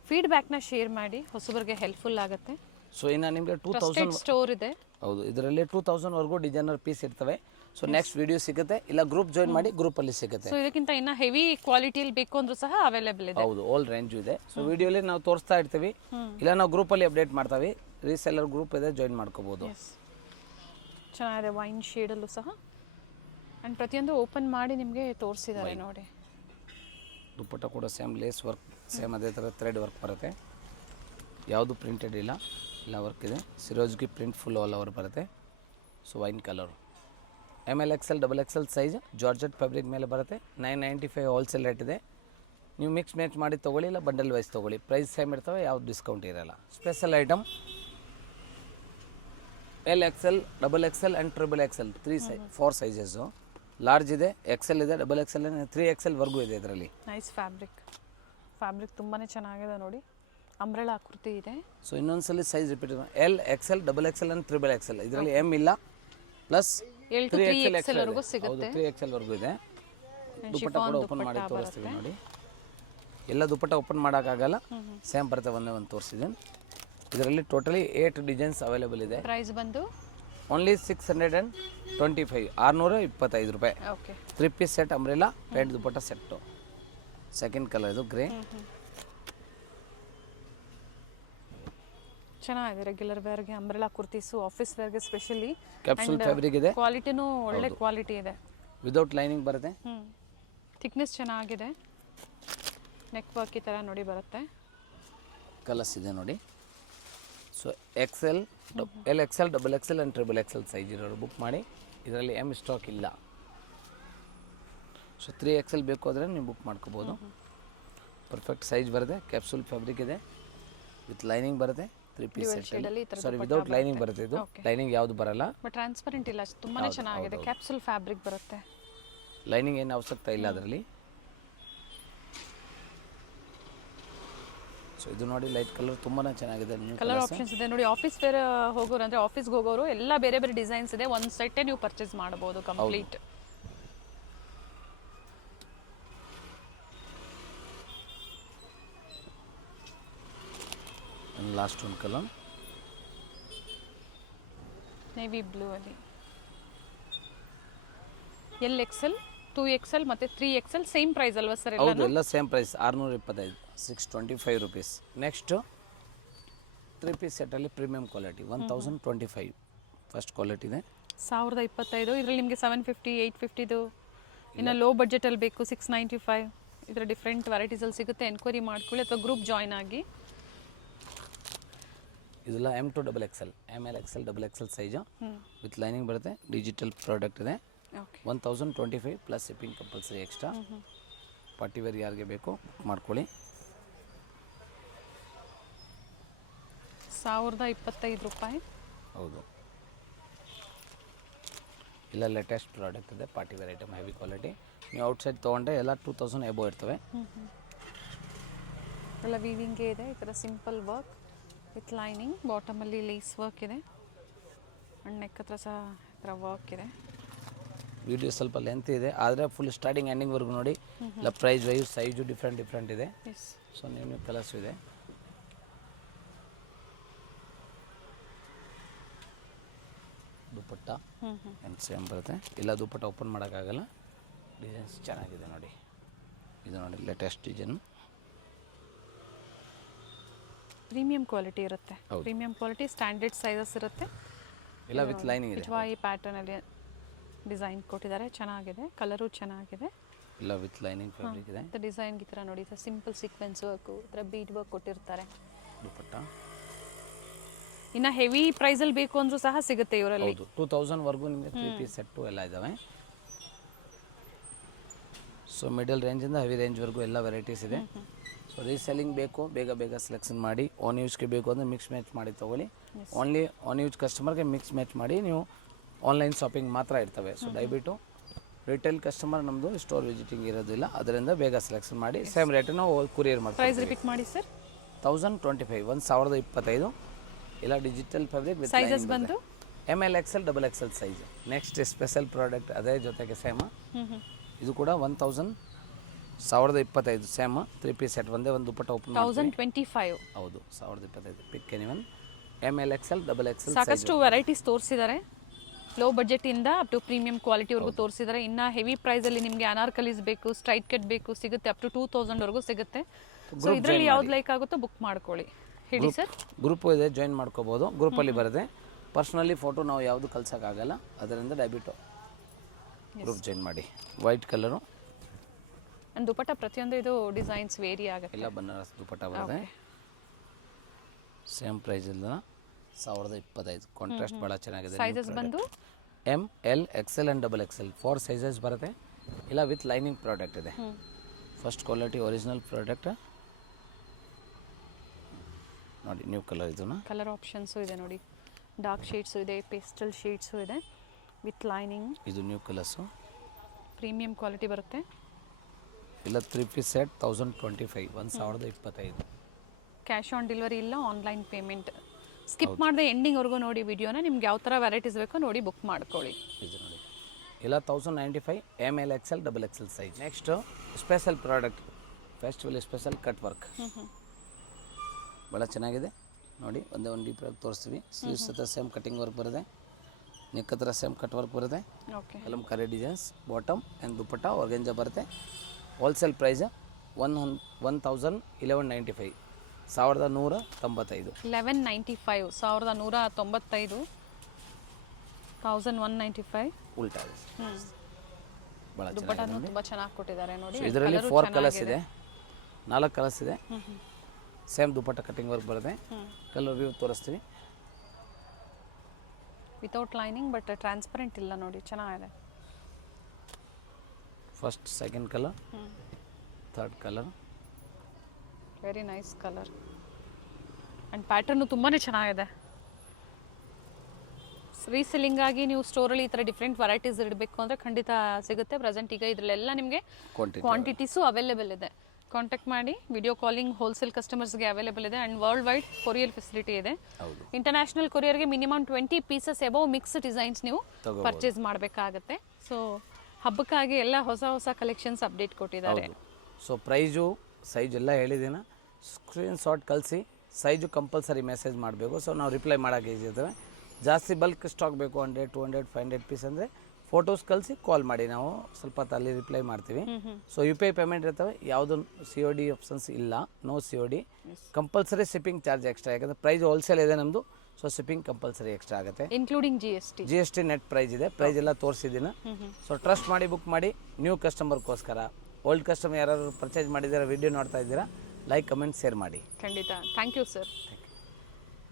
ಫೀಡ್ಬ್ಯಾಕ್ನ ಶೇರ್ ಮಾಡಿ, ಹೊಸಬರಿಗೆ ಹೆಲ್ಪ್ಫುಲ್ ಆಗುತ್ತೆ. ಸೊ ಇನ್ನು ನಿಮಗೆ ಟ್ರಸ್ಟೆಡ್ 2000 ಸ್ಟೋರ್ ಇದೆ. ಹೌದು, ಇದರಲ್ಲಿ 2000ವರೆಗೂ ಡಿಸೈನರ್ ಪೀಸ್ ಇರ್ತವೆ. ಸೊ ನೆಕ್ಸ್ಟ್ ವಿಡಿಯೋ ಸಿಗುತ್ತೆ, ಇಲ್ಲ ಗ್ರೂಪ್ ಜಾಯಿನ್ ಮಾಡಿ, ಗ್ರೂಪಲ್ಲಿ ಸಿಗುತ್ತೆ. ಸೊ ಇದಕ್ಕಿಂತ ಇನ್ನ ಹೆವಿ ಕ್ವಾಲಿಟಿಯಲ್ಲಿ ಬೇಕು ಅಂದ್ರೂ ಸಹ ಅವೈಲೇಬಲ್ ಇದೆ. ಹೌದು, ಆಲ್ ರೇಂಜು ಇದೆ. ಸೊ ವಿಡಿಯೋಲಿ ನಾವು ತೋರಿಸ್ತಾ ಇರ್ತೀವಿ, ಇಲ್ಲ ನಾವು ಗ್ರೂಪಲ್ಲಿ ಅಪ್ಡೇಟ್ ಮಾಡ್ತೀವಿ. ರೀಸೆಲ್ಲರ್ ಗ್ರೂಪ್ ಇದೆ, ಜಾಯಿನ್ ಮಾಡ್ಕೋಬೋದು. ಚೆನ್ನಾಗಿದೆ ವೈನ್ ಶೇಡಲ್ಲೂ ಸಹ. ಆ್ಯಂಡ್ ಪ್ರತಿಯೊಂದು ಓಪನ್ ಮಾಡಿ ನಿಮಗೆ ತೋರಿಸಿದ್ದಾರೆ ನೋಡಿ. ದುಪ್ಪಟ್ಟ ಕೂಡ ಸೇಮ್ ಲೇಸ್ ವರ್ಕ್, ಸೇಮ್ ಅದೇ ಥರ ಥ್ರೆಡ್ ವರ್ಕ್ ಬರುತ್ತೆ. ಯಾವುದು ಪ್ರಿಂಟೆಡ್ ಇಲ್ಲ, ಎಲ್ಲ ವರ್ಕ್ ಇದೆ. ಸಿರೋಜ್ಗೆ ಪ್ರಿಂಟ್ ಫುಲ್ ಆಲ್ ಓವರ್ ಬರುತ್ತೆ. So wine colour. ML XL XXL size georgette fabric ಮೇಲೆ ಬರುತ್ತೆ. 995 ಹೋಲ್ಸೇಲ್ ರೇಟ್ ಇದೆ. ನೀವು ಮಿಕ್ಸ್ ಮ್ಯಾಚ್ ಮಾಡಿ ತೊಗೊಳ್ಳಿ, ಇಲ್ಲ ಬಂಡಲ್ ವೈಸ್ ತೊಗೊಳ್ಳಿ. ಪ್ರೈಸ್ ಸೇಮ್ ಇರ್ತವೆ, ಯಾವ್ದು ಡಿಸ್ಕೌಂಟ್ ಇರಲ್ಲ. Special item LXL XXL and XXL 4 sizes. Large ಇದೆ, XL ಇದೆ, XXL 3XL ವರ್ಗೂ ಇದೆ ಇದರಲ್ಲಿ. Nice fabric. ಫ್ಯಾಬ್ರಿಕ್ ತುಂಬಾ ಚೆನ್ನಾಗಿದೆ ನೋಡಿ. ಅಂಬ್ರೆಲಾ ಆಕೃತಿ ಇದೆ. ಸೊ ಇನ್ನೊಂದ್ಸಲಿ size repeat L XL XXL and XXL. ಇದರಲ್ಲಿ M ಇಲ್ಲ, ಪ್ಲಸ್ 3XL ವರೆಗೂ ಸಿಗುತ್ತೆ. 3XL ವರ್ಗೂ ಇದೆ. ದುಪ್ಪಟ್ಟ ಕೂಡ ಓಪನ್ ಮಾಡಿ ತೋರಿಸ್ತೀವಿ ನೋಡಿ. ಎಲ್ಲ ದುಪ್ಪಟ್ಟ ಓಪನ್ ಮಾಡೋಕ್ಕಾಗಲ್ಲ, ಸೇಮ್ ಬರುತ್ತೆ, ಒಂದೇ ಒಂದು ತೋರಿಸಿದ್ದೀನಿ. ಇದರಲ್ಲಿ ಟೋಟಲಿ 8 ಡಿಸೈನ್ಸ್ ಅವೈಲೇಬಲ್ ಇದೆ. ಪ್ರೈಸ್ ಬಂದು ಓನ್ಲಿ 625, 625 ರೂಪಾಯಿ. Okay. 3 piece set umbrella pant dupatta set. Second colour ಇದು ಗ್ರೇ. ಚೆನ್ನಾಗಿದೆ. ರೆಗ್ಯುಲರ್ ವೇರ್ಗೆ ಅಂಬ್ರೆಲಾ ಕುರ್ತೀಸು, ಆಫೀಸ್ ವೇರ್ಗೆ ಸ್ಪೆಷಲಿ ಕ್ಯಾಪ್ಸೂಲ್ ಫ್ಯಾಬ್ರಿಕ್ ಇದೆ. ಕ್ವಾಲಿಟಿನೂ ಒಳ್ಳೆ ಕ್ವಾಲಿಟಿ ಇದೆ. ವಿದೌಟ್ ಲೈನಿಂಗ್ ಬರುತ್ತೆ. ಥಿಕ್ನೆಸ್ ಚೆನ್ನಾಗಿದೆ. ನೆಕ್ ವರ್ಕ್ ಈ ಥರ ನೋಡಿ ಬರುತ್ತೆ. ಕಲರ್ಸ್ ಇದೆ ನೋಡಿ. So XL XL and XXL size ಇರೋರು ಬುಕ್ ಮಾಡಿ. ಇದರಲ್ಲಿ M ಸ್ಟಾಕ್ ಇಲ್ಲ. ಸೊ 3XL ಬೇಕು ಆದರೆ ನೀವು ಬುಕ್ ಮಾಡ್ಕೋಬೋದು. ಪರ್ಫೆಕ್ಟ್ ಸೈಜ್ ಬರುತ್ತೆ. ಕ್ಯಾಪ್ಸೂಲ್ ಫ್ಯಾಬ್ರಿಕ್ ಇದೆ, ವಿತ್ ಲೈನಿಂಗ್ ಬರುತ್ತೆ. 3 ಪೀಸ್ ಸೆಟ್. ಸಾರಿ, ವಿದೌಟ್ ಲೈನಿಂಗ್ ಬರುತ್ತೆ. ಇದು ಲೈನಿಂಗ್ ಯಾವುದು ಬರಲ್ಲ. ಬಟ್ ಟ್ರಾನ್ಸ್ಪರೆಂಟ್ ಇಲ್ಲ, ತುಂಬಾನೇ ಚೆನ್ನಾಗಿದೆ. ಕ್ಯಾಪ್ಸೂಲ್ ಫ್ಯಾಬ್ರಿಕ್ ಬರುತ್ತೆ. ಲೈನಿಂಗ್ ಏನು ಅವಶ್ಯಕತೆ ಇಲ್ಲ ಅದರಲ್ಲಿ. ಸೊ ಇದು ನೋಡಿ, ಲೈಟ್ ಕಲರ್ ತುಂಬಾ ಚೆನ್ನಾಗಿದೆ. ಕಲರ್ ಆಪ್ಷನ್ಸ್ ಇದೆ ನೋಡಿ. ಆಫೀಸ್ ವೇರ್ ಹೋಗೋರು ಅಂದರೆ ಆಫೀಸ್ಗೆ ಹೋಗೋರು ಎಲ್ಲ ಬೇರೆ ಬೇರೆ ಡಿಸೈನ್ಸ್ ಇದೆ. ಒಂದು ಸೆಟ್ಟೇ ನೀವು ಪರ್ಚೇಸ್ ಮಾಡಬಹುದು ಕಂಪ್ಲೀಟ್. ಲಾಸ್ಟ್ ಒಂದು ಕಲರ್ ನೇವಿ ಬ್ಲೂ ಅಲ್ಲಿ. LXL 2XL ಮತ್ತು 3XL ಸೇಮ್ ಪ್ರೈಸ್ ಅಲ್ವಾ ಸರ್? ಹೌದು, ಎಲ್ಲ same price. 625, 625 rupees. Next 3 piece ಸೆಟ್ಟಲ್ಲಿ ಪ್ರೀಮಿಯಂ ಕ್ವಾಲಿಟಿ 1025 ಫಸ್ಟ್ ಕ್ವಾಲಿಟಿ ಇದೆ. 1025. ಇದರಲ್ಲಿ ನಿಮಗೆ 750, 850 ಇನ್ನು ಲೋ ಬಡ್ಜೆಟಲ್ಲಿ ಬೇಕು 695. ಇದರ ಡಿಫ್ರೆಂಟ್ ವೆರೈಟೀಸಲ್ಲಿ ಸಿಗುತ್ತೆ. ಎನ್ಕ್ವೈರಿ ಮಾಡ್ಕೊಳ್ಳಿ ಅಥವಾ ಗ್ರೂಪ್ ಜಾಯ್ನ್ ಆಗಿ. ಇದೆಲ್ಲ M to XXL, ML XL XXL size with lining ಬರುತ್ತೆ. ಡಿಜಿಟಲ್ ಪ್ರಾಡಕ್ಟ್ ಇದೆ. Okay 1025 plus shipping compulsory extra. Party wear ಯಾರಿಗೆ ಬೇಕು ಮಾಡ್ಕೊಳ್ಳಿ. 1025 ರೂಪಾಯಿ. ಹೌದು, ಇಲ್ಲ ಲೇಟೆಸ್ಟ್ ಪ್ರಾಡಕ್ಟ್ ಇದೆ, party wear item, heavy quality. ನೀವು ಔಟ್ಸೈಡ್ ತೊಗೊಂಡ್ರೆ ಎಲ್ಲ 2000 ಎಬೋ ಇರ್ತವೆ. ಎಲ್ಲ ವೀವಿಂಗೇ ಇದೆ, ಈ ಥರ ಸಿಂಪಲ್ ವರ್ಕ್ ವಿತ್ ಲೈನಿಂಗ್, ಬಾಟಮಲ್ಲಿ ಲೇಸ್ ವರ್ಕ್ ಇದೆ, ಅಂಡ್ ನೆಕ್ ಹತ್ರ ಸಹ ಈ ಥರ ವರ್ಕ್ ಇದೆ. ವಿಡಿಯೋ ಸ್ವಲ್ಪ ಲೆಂತ್ ಇದೆ, ಆದರೆ ಫುಲ್ ಸ್ಟಾರ್ಟಿಂಗ್ ಎಂಡಿಂಗ್ವರೆಗೂ ನೋಡಿ. ಇಲ್ಲ ಪ್ರೈಸ್ ವೈಸ್ ಸೈಜು ಡಿಫ್ರೆಂಟ್ ಇದೆ. ಎಸ್, ಸೊ ನೀವು ಕಲರ್ಸು ಇದೆ. ದುಪ್ಪಟ್ಟ ಏನು ಸೇಮ್ ಬರುತ್ತೆ. ಇಲ್ಲ ದುಪ್ಪಟ್ಟ ಓಪನ್ ಮಾಡೋಕ್ಕಾಗಲ್ಲ, ಡಿಸೈನ್ಸ್ ಚೆನ್ನಾಗಿದೆ ನೋಡಿ. ಇದು ನೋಡಿ ಲೇಟೆಸ್ಟ್ ಡಿಸೈನು. ಪ್ರೀಮಿಯಂ ಕ್ವಾಲಿಟಿ ಇರುತ್ತೆ. ಪ್ರೀಮಿಯಂ ಕ್ವಾಲಿಟಿ, ಸ್ಟ್ಯಾಂಡರ್ಡ್ ಸೈಜಸ್ ಇರುತ್ತೆ. ಇಲ್ಲ ವಿತ್ ಲೈನಿಂಗ್ ಇದೆ. ಈ ಪ್ಯಾಟರ್ನಲ್ಲಿ ಡಿಸೈನ್ ಕೊಟ್ಟಿದ್ದಾರೆ, ಚೆನ್ನಾಗಿದೆ, ಕಲರು ಚೆನ್ನಾಗಿದೆ. ಇಲ್ಲ ವಿತ್ ಲೈನಿಂಗ್ ಫ್ಯಾಬ್ರಿಕ್ ಇದೆ. ಮತ್ತು ಡಿಸೈನ್ಗೆ ಈ ಥರ ನೋಡಿ, ಸಿಂಪಲ್ ಸೀಕ್ವೆನ್ಸ್ ವರ್ಕು, ಈ ಥರ ಬೀಡ್ ವರ್ಕ್ ಕೊಟ್ಟಿರ್ತಾರೆ. ದುಪ್ಪಟ್ಟ ಇನ್ನು ಹೆವಿ ಪ್ರೈಸಲ್ಲಿ ಬೇಕು ಅಂದರೂ ಸಹ ಸಿಗುತ್ತೆ ಇವರಲ್ಲಿ. ಹೌದು, 2000ವರೆಗೂ ನಿಮಗೆ 3 ಪೀಸ್ ಸೆಟ್ಟು ಎಲ್ಲ ಇದ್ದಾವೆ. ಸೊ ಮಿಡಲ್ ರೇಂಜಿಂದ ಹೆವಿ ರೇಂಜ್ವರೆಗೂ ಎಲ್ಲ ವೆರೈಟೀಸ್ ಇದೆ. ಸೊ ರೀಸೆಲ್ಲಿಂಗ್ ಬೇಕು, ಬೇಗ ಸೆಲೆಕ್ಷನ್ ಮಾಡಿ. ಆನ್ ಯೂಸ್ಗೆ ಬೇಕು ಅಂದರೆ ಮಿಕ್ಸ್ ಮ್ಯಾಚ್ ಮಾಡಿ ತೊಗೊಳ್ಳಿ. ಓನ್ಲಿ ಆನ್ ಯೂಸ್ ಕಸ್ಟಮರ್ಗೆ ಮಿಕ್ಸ್ ಮ್ಯಾಚ್ ಮಾಡಿ ನೀವು ಆನ್ಲೈನ್ ಶಾಪಿಂಗ್ ಮಾತ್ರ ಇರ್ತವೆ. ಸೊ ದಯವಿಟ್ಟು ರಿಟೇಲ್ ಕಸ್ಟಮರ್ ನಮ್ಮದು ಸ್ಟೋರ್ ವಿಸಿಟಿಂಗ್ ಇರೋದಿಲ್ಲ, ಅದರಿಂದ ಬೇಗ ಸೆಲೆಕ್ಷನ್ ಮಾಡಿ. ಸೇಮ್ ರೇಟನ್ನು ಕೊರಿಯರ್ ಮಾಡ್ತೀವಿ. ಪ್ರೈಸ್ ರಿಪೀಟ್ ಮಾಡಿ ಸರ್. 1025, 1025. ಇಲ್ಲ ಡಿಜಿಟಲ್ ಫ್ಯಾಬ್ರಿಕ್ ವಿತ್ ಸೈಜಸ್ ಬಂದು ML XL XXL size. Next special product ಅದೇ ಜೊತೆಗೆ ಸೇಮ್. ಇದು ಕೂಡ 1025 ಸೇಮ್ 3 ಪೀಸ್ ಸೆಟ್. ಒಂದೇ ಒಂದು ದುಪ್ಪಟ್ಟ ಓಪನ್ 1025. ಹೌದು, 1025. ಪಿಕ್ ಎನಿವನ್ ML XL XXL. ಸಾಕಷ್ಟು ವೆರೈಟೀಸ್ ತೋರಿಸಿದ್ದಾರೆ. ಲೋ ಬಜೆಟಿಂದ ಅಪ್ ಟು ಪ್ರೀಮಿಯಂ ಕ್ವಾಲಿಟಿವರೆಗೂ ತೋರಿಸಿದ್ದಾರೆ. ಇನ್ನು ಹೆವಿ ಪ್ರೈಸಲ್ಲಿ ನಿಮಗೆ ಅನಾರ್ಕಲೀಸ್ ಬೇಕು, ಸ್ಟ್ರೈಟ್ ಕಟ್ ಬೇಕು, ಸಿಗುತ್ತೆ. ಅಪ್ ಟು 2000ವರೆಗೂ ಸಿಗುತ್ತೆ. ಸೊ ಇದರಲ್ಲಿ ಯಾವ್ದು ಲೈಕ್ ಆಗುತ್ತೋ ಬುಕ್ ಮಾಡ್ಕೊಳ್ಳಿ. ಹೇಳಿ ಸರ್. ಗ್ರೂಪು ಇದೆ, ಜಾಯಿನ್ ಮಾಡ್ಕೋಬೋದು. ಗ್ರೂಪಲ್ಲಿ ಬರುತ್ತೆ. ಪರ್ಸ್ನಲಿ ಫೋಟೋ ನಾವು ಯಾವುದು ಕಳ್ಸೋಕ್ಕಾಗಲ್ಲ, ಅದರಿಂದ ದಯವಿಟ್ಟು ಗ್ರೂಪ್ ಜಾಯಿನ್ ಮಾಡಿ. ವೈಟ್ ಕಲರು ಅಂಡ್ ದುಪ್ಪಟ್ಟ ಪ್ರತಿಯೊಂದು ಇದು ಡಿಸೈನ್ಸ್ ವೇರಿ ಆಗುತ್ತೆ. ಎಲ್ಲ ಬನಾರಸ್ ದುಪ್ಪಟ್ಟ ಬರುತ್ತೆ. ಸೇಮ್ ಪ್ರೈಸ್ ಇಲ್ಲ, 1025. ಕಾಂಟ್ರಾಸ್ಟ್ ಭಾಳ ಚೆನ್ನಾಗಿದೆ. ಸೈಜಸ್ ಬಂದು ML XL and XXL 4 sizes ಬರುತ್ತೆ. ಇಲ್ಲ ವಿತ್ ಲೈನಿಂಗ್ ಪ್ರಾಡಕ್ಟ್ ಇದೆ. ಫಸ್ಟ್ ಕ್ವಾಲಿಟಿ ಒರಿಜಿನಲ್ ಪ್ರಾಡಕ್ಟ್ ನೋಡಿ. ನ್ಯೂ ಕಲರ್, ಇದನ್ನ ಕಲರ್ ಆಪ್ಷನ್ಸು ಇದೆ ನೋಡಿ. ಡಾರ್ಕ್ ಶೇಡ್ಸು ಇದೆ, ಪೇಸ್ಟಲ್ ಶೇಡ್ಸು ಇದೆ ವಿತ್ ಲೈನಿಂಗ್. ಇದು ನ್ಯೂ ಕಲರ್ಸು, ಪ್ರೀಮಿಯಂ ಕ್ವಾಲಿಟಿ ಬರುತ್ತೆ. ಇಲ್ಲ 3 piece set 1025, 1025. Cash on delivery ಇಲ್ಲ, ಆನ್ಲೈನ್ ಪೇಮೆಂಟ್. ಸ್ಕಿಪ್ ಮಾಡದೆ ಎಂಡಿಂಗ್ವರೆಗೂ ನೋಡಿ ವಿಡಿಯೋನ. ನಿಮ್ಗೆ ಯಾವ ಥರ ವೆರೈಟೀಸ್ ಬೇಕೋ ನೋಡಿ ಬುಕ್ ಮಾಡ್ಕೊಳ್ಳಿ. ಇದು ನೋಡಿ, ಇಲ್ಲ 1095 ML XL XXL size. Next special product, festival special cut work. ಭಾಳ ಚೆನ್ನಾಗಿದೆ ನೋಡಿ. ಒಂದೇ ಒಂದು ಡೀಪ್ ಆಗಿ ತೋರಿಸ್ತೀವಿ. ಸ್ಲೀವ್ಸ್ ಹತ್ರ ಸೇಮ್ ಕಟಿಂಗ್ ವರ್ಕ್ ಬರುತ್ತೆ, ನೆಕ್ ಹತ್ರ ಸೇಮ್ ಕಟ್ ವರ್ಕ್ ಬರುತ್ತೆ. Okay, kalamkari designs, bottom and dupatta organza ಬರುತ್ತೆ. Wholesale price 1195, 1195. 1195, 1195, 1195 ಉಲ್ಟಾ ಇದೆ. ಭಾಳ ದುಪ್ಪಟ್ಟನು ತುಂಬ ಚೆನ್ನಾಗಿ ಕೊಟ್ಟಿದ್ದಾರೆ ನೋಡಿ. ಇದರಲ್ಲಿ 4 ಕಲರ್ಸ್ ಇದೆ, 4 ಕಲರ್ಸ್ ಇದೆ. ಸೇಮ್ ದುಪ್ಪಟ್ಟ ಕಟಿಂಗ್ ವರ್ಕ್ ಬರುತ್ತೆ. ಕಲರ್ ವ್ಯೂ ತೋರಿಸ್ತೀವಿ. ವಿತೌಟ್ ಲೈನಿಂಗ್ ಬಟ್ ಟ್ರಾನ್ಸ್ಪರೆಂಟ್ ಇಲ್ಲ ನೋಡಿ, ಚೆನ್ನಾಗಿದೆ. First, second colour, third colour. Very nice colour and pattern ತುಂಬಾ ಚೆನ್ನಾಗಿದೆ. ರೀಸೆಲ್ಲಿಂಗ್ ಆಗಿ ನೀವು ಸ್ಟೋರಲ್ಲಿ ಈ ಥರ ಡಿಫ್ರೆಂಟ್ ವೆರೈಟೀಸ್ ಇಡಬೇಕು ಅಂದರೆ ಖಂಡಿತ ಸಿಗುತ್ತೆ. ಪ್ರೆಸೆಂಟ್ ಈಗ ಇದರಲ್ಲೆಲ್ಲ ನಿಮಗೆ ಕ್ವಾಂಟಿಟೀಸು ಅವೈಲೇಬಲ್ ಇದೆ. ಕಾಂಟ್ಯಾಕ್ಟ್ ಮಾಡಿ. ವಿಡಿಯೋ ಕಾಲಿಂಗ್ ಹೋಲ್ಸೇಲ್ ಕಸ್ಟಮರ್ಸ್ಗೆ ಅವೈಲೇಬಲ್ ಇದೆ and worldwide courier facility ಇದೆ. ಇಂಟರ್ನ್ಯಾಷನಲ್ ಕೊರಿಯರ್ಗೆ minimum 20 pieces above mix designs ನೀವು ಪರ್ಚೇಸ್ ಮಾಡಬೇಕಾಗತ್ತೆ. ಸೊ ಹಬ್ಬಕ್ಕಾಗಿ ಎಲ್ಲ ಹೊಸ ಕಲೆಕ್ಷನ್ಸ್ ಅಪ್ಡೇಟ್ ಕೊಟ್ಟಿದ್ದಾರೆ. ಸೊ ಪ್ರೈಸು, ಸೈಜ್ ಎಲ್ಲ ಹೇಳಿದ್ದೀನ. ಸ್ಕ್ರೀನ್ ಶಾಟ್ ಕಳಿಸಿ, ಸೈಜು ಕಂಪಲ್ಸರಿ ಮೆಸೇಜ್ ಮಾಡಬೇಕು. ಸೊ ನಾವು ರಿಪ್ಲೈ ಮಾಡೋಕೆ ಈಸಿ ಇರ್ತವೆ. ಜಾಸ್ತಿ ಬಲ್ಕ್ ಸ್ಟಾಕ್ ಬೇಕು 100, 200, 500 ಪೀಸ್ ಅಂದರೆ ಫೋಟೋಸ್ ಕಳಿಸಿ ಕಾಲ್ ಮಾಡಿ, ನಾವು ಸ್ವಲ್ಪ ಅಲ್ಲಿ ರಿಪ್ಲೈ ಮಾಡ್ತೀವಿ. ಸೊ UPI ಪೇಮೆಂಟ್ ಇರ್ತವೆ, ಯಾವುದೂ COD ಆಪ್ಷನ್ಸ್ ಇಲ್ಲ. No COD. Compulsory shipping charge extra, ಯಾಕಂದರೆ ಪ್ರೈಸ್ ಹೋಲ್ಸೇಲ್ ಇದೆ ನಮ್ಮದು. ಸೊ ಶಿಪ್ಪಿಂಗ್ ಕಂಪಲ್ಸರಿ ಎಕ್ಸ್ಟ್ರಾ ಆಗುತ್ತೆ, ಇನ್ಕ್ಲೂಡಿಂಗ್ GST ನೆಟ್ ಪ್ರೈಸ್ ಇದೆ. ಪ್ರೈಸ್ ಎಲ್ಲ ತೋರಿಸಿದ್ದೀನಿ. ಸೊ ಟ್ರಸ್ಟ್ ಮಾಡಿ ಬುಕ್ ಮಾಡಿ. ನ್ಯೂ ಕಸ್ಟಮರ್ಗೋಸ್ಕರ. ಓಲ್ಡ್ ಕಸ್ಟಮರ್ ಯಾರು ಪರ್ಚೇಸ್ ಮಾಡಿದ್ದೀರಾ, ವಿಡಿಯೋ ನೋಡ್ತಾ ಇದ್ದೀರಾ, ಲೈಕ್, ಕಮೆಂಟ್, ಶೇರ್ ಮಾಡಿ. ಖಂಡಿತ. Thank you sir.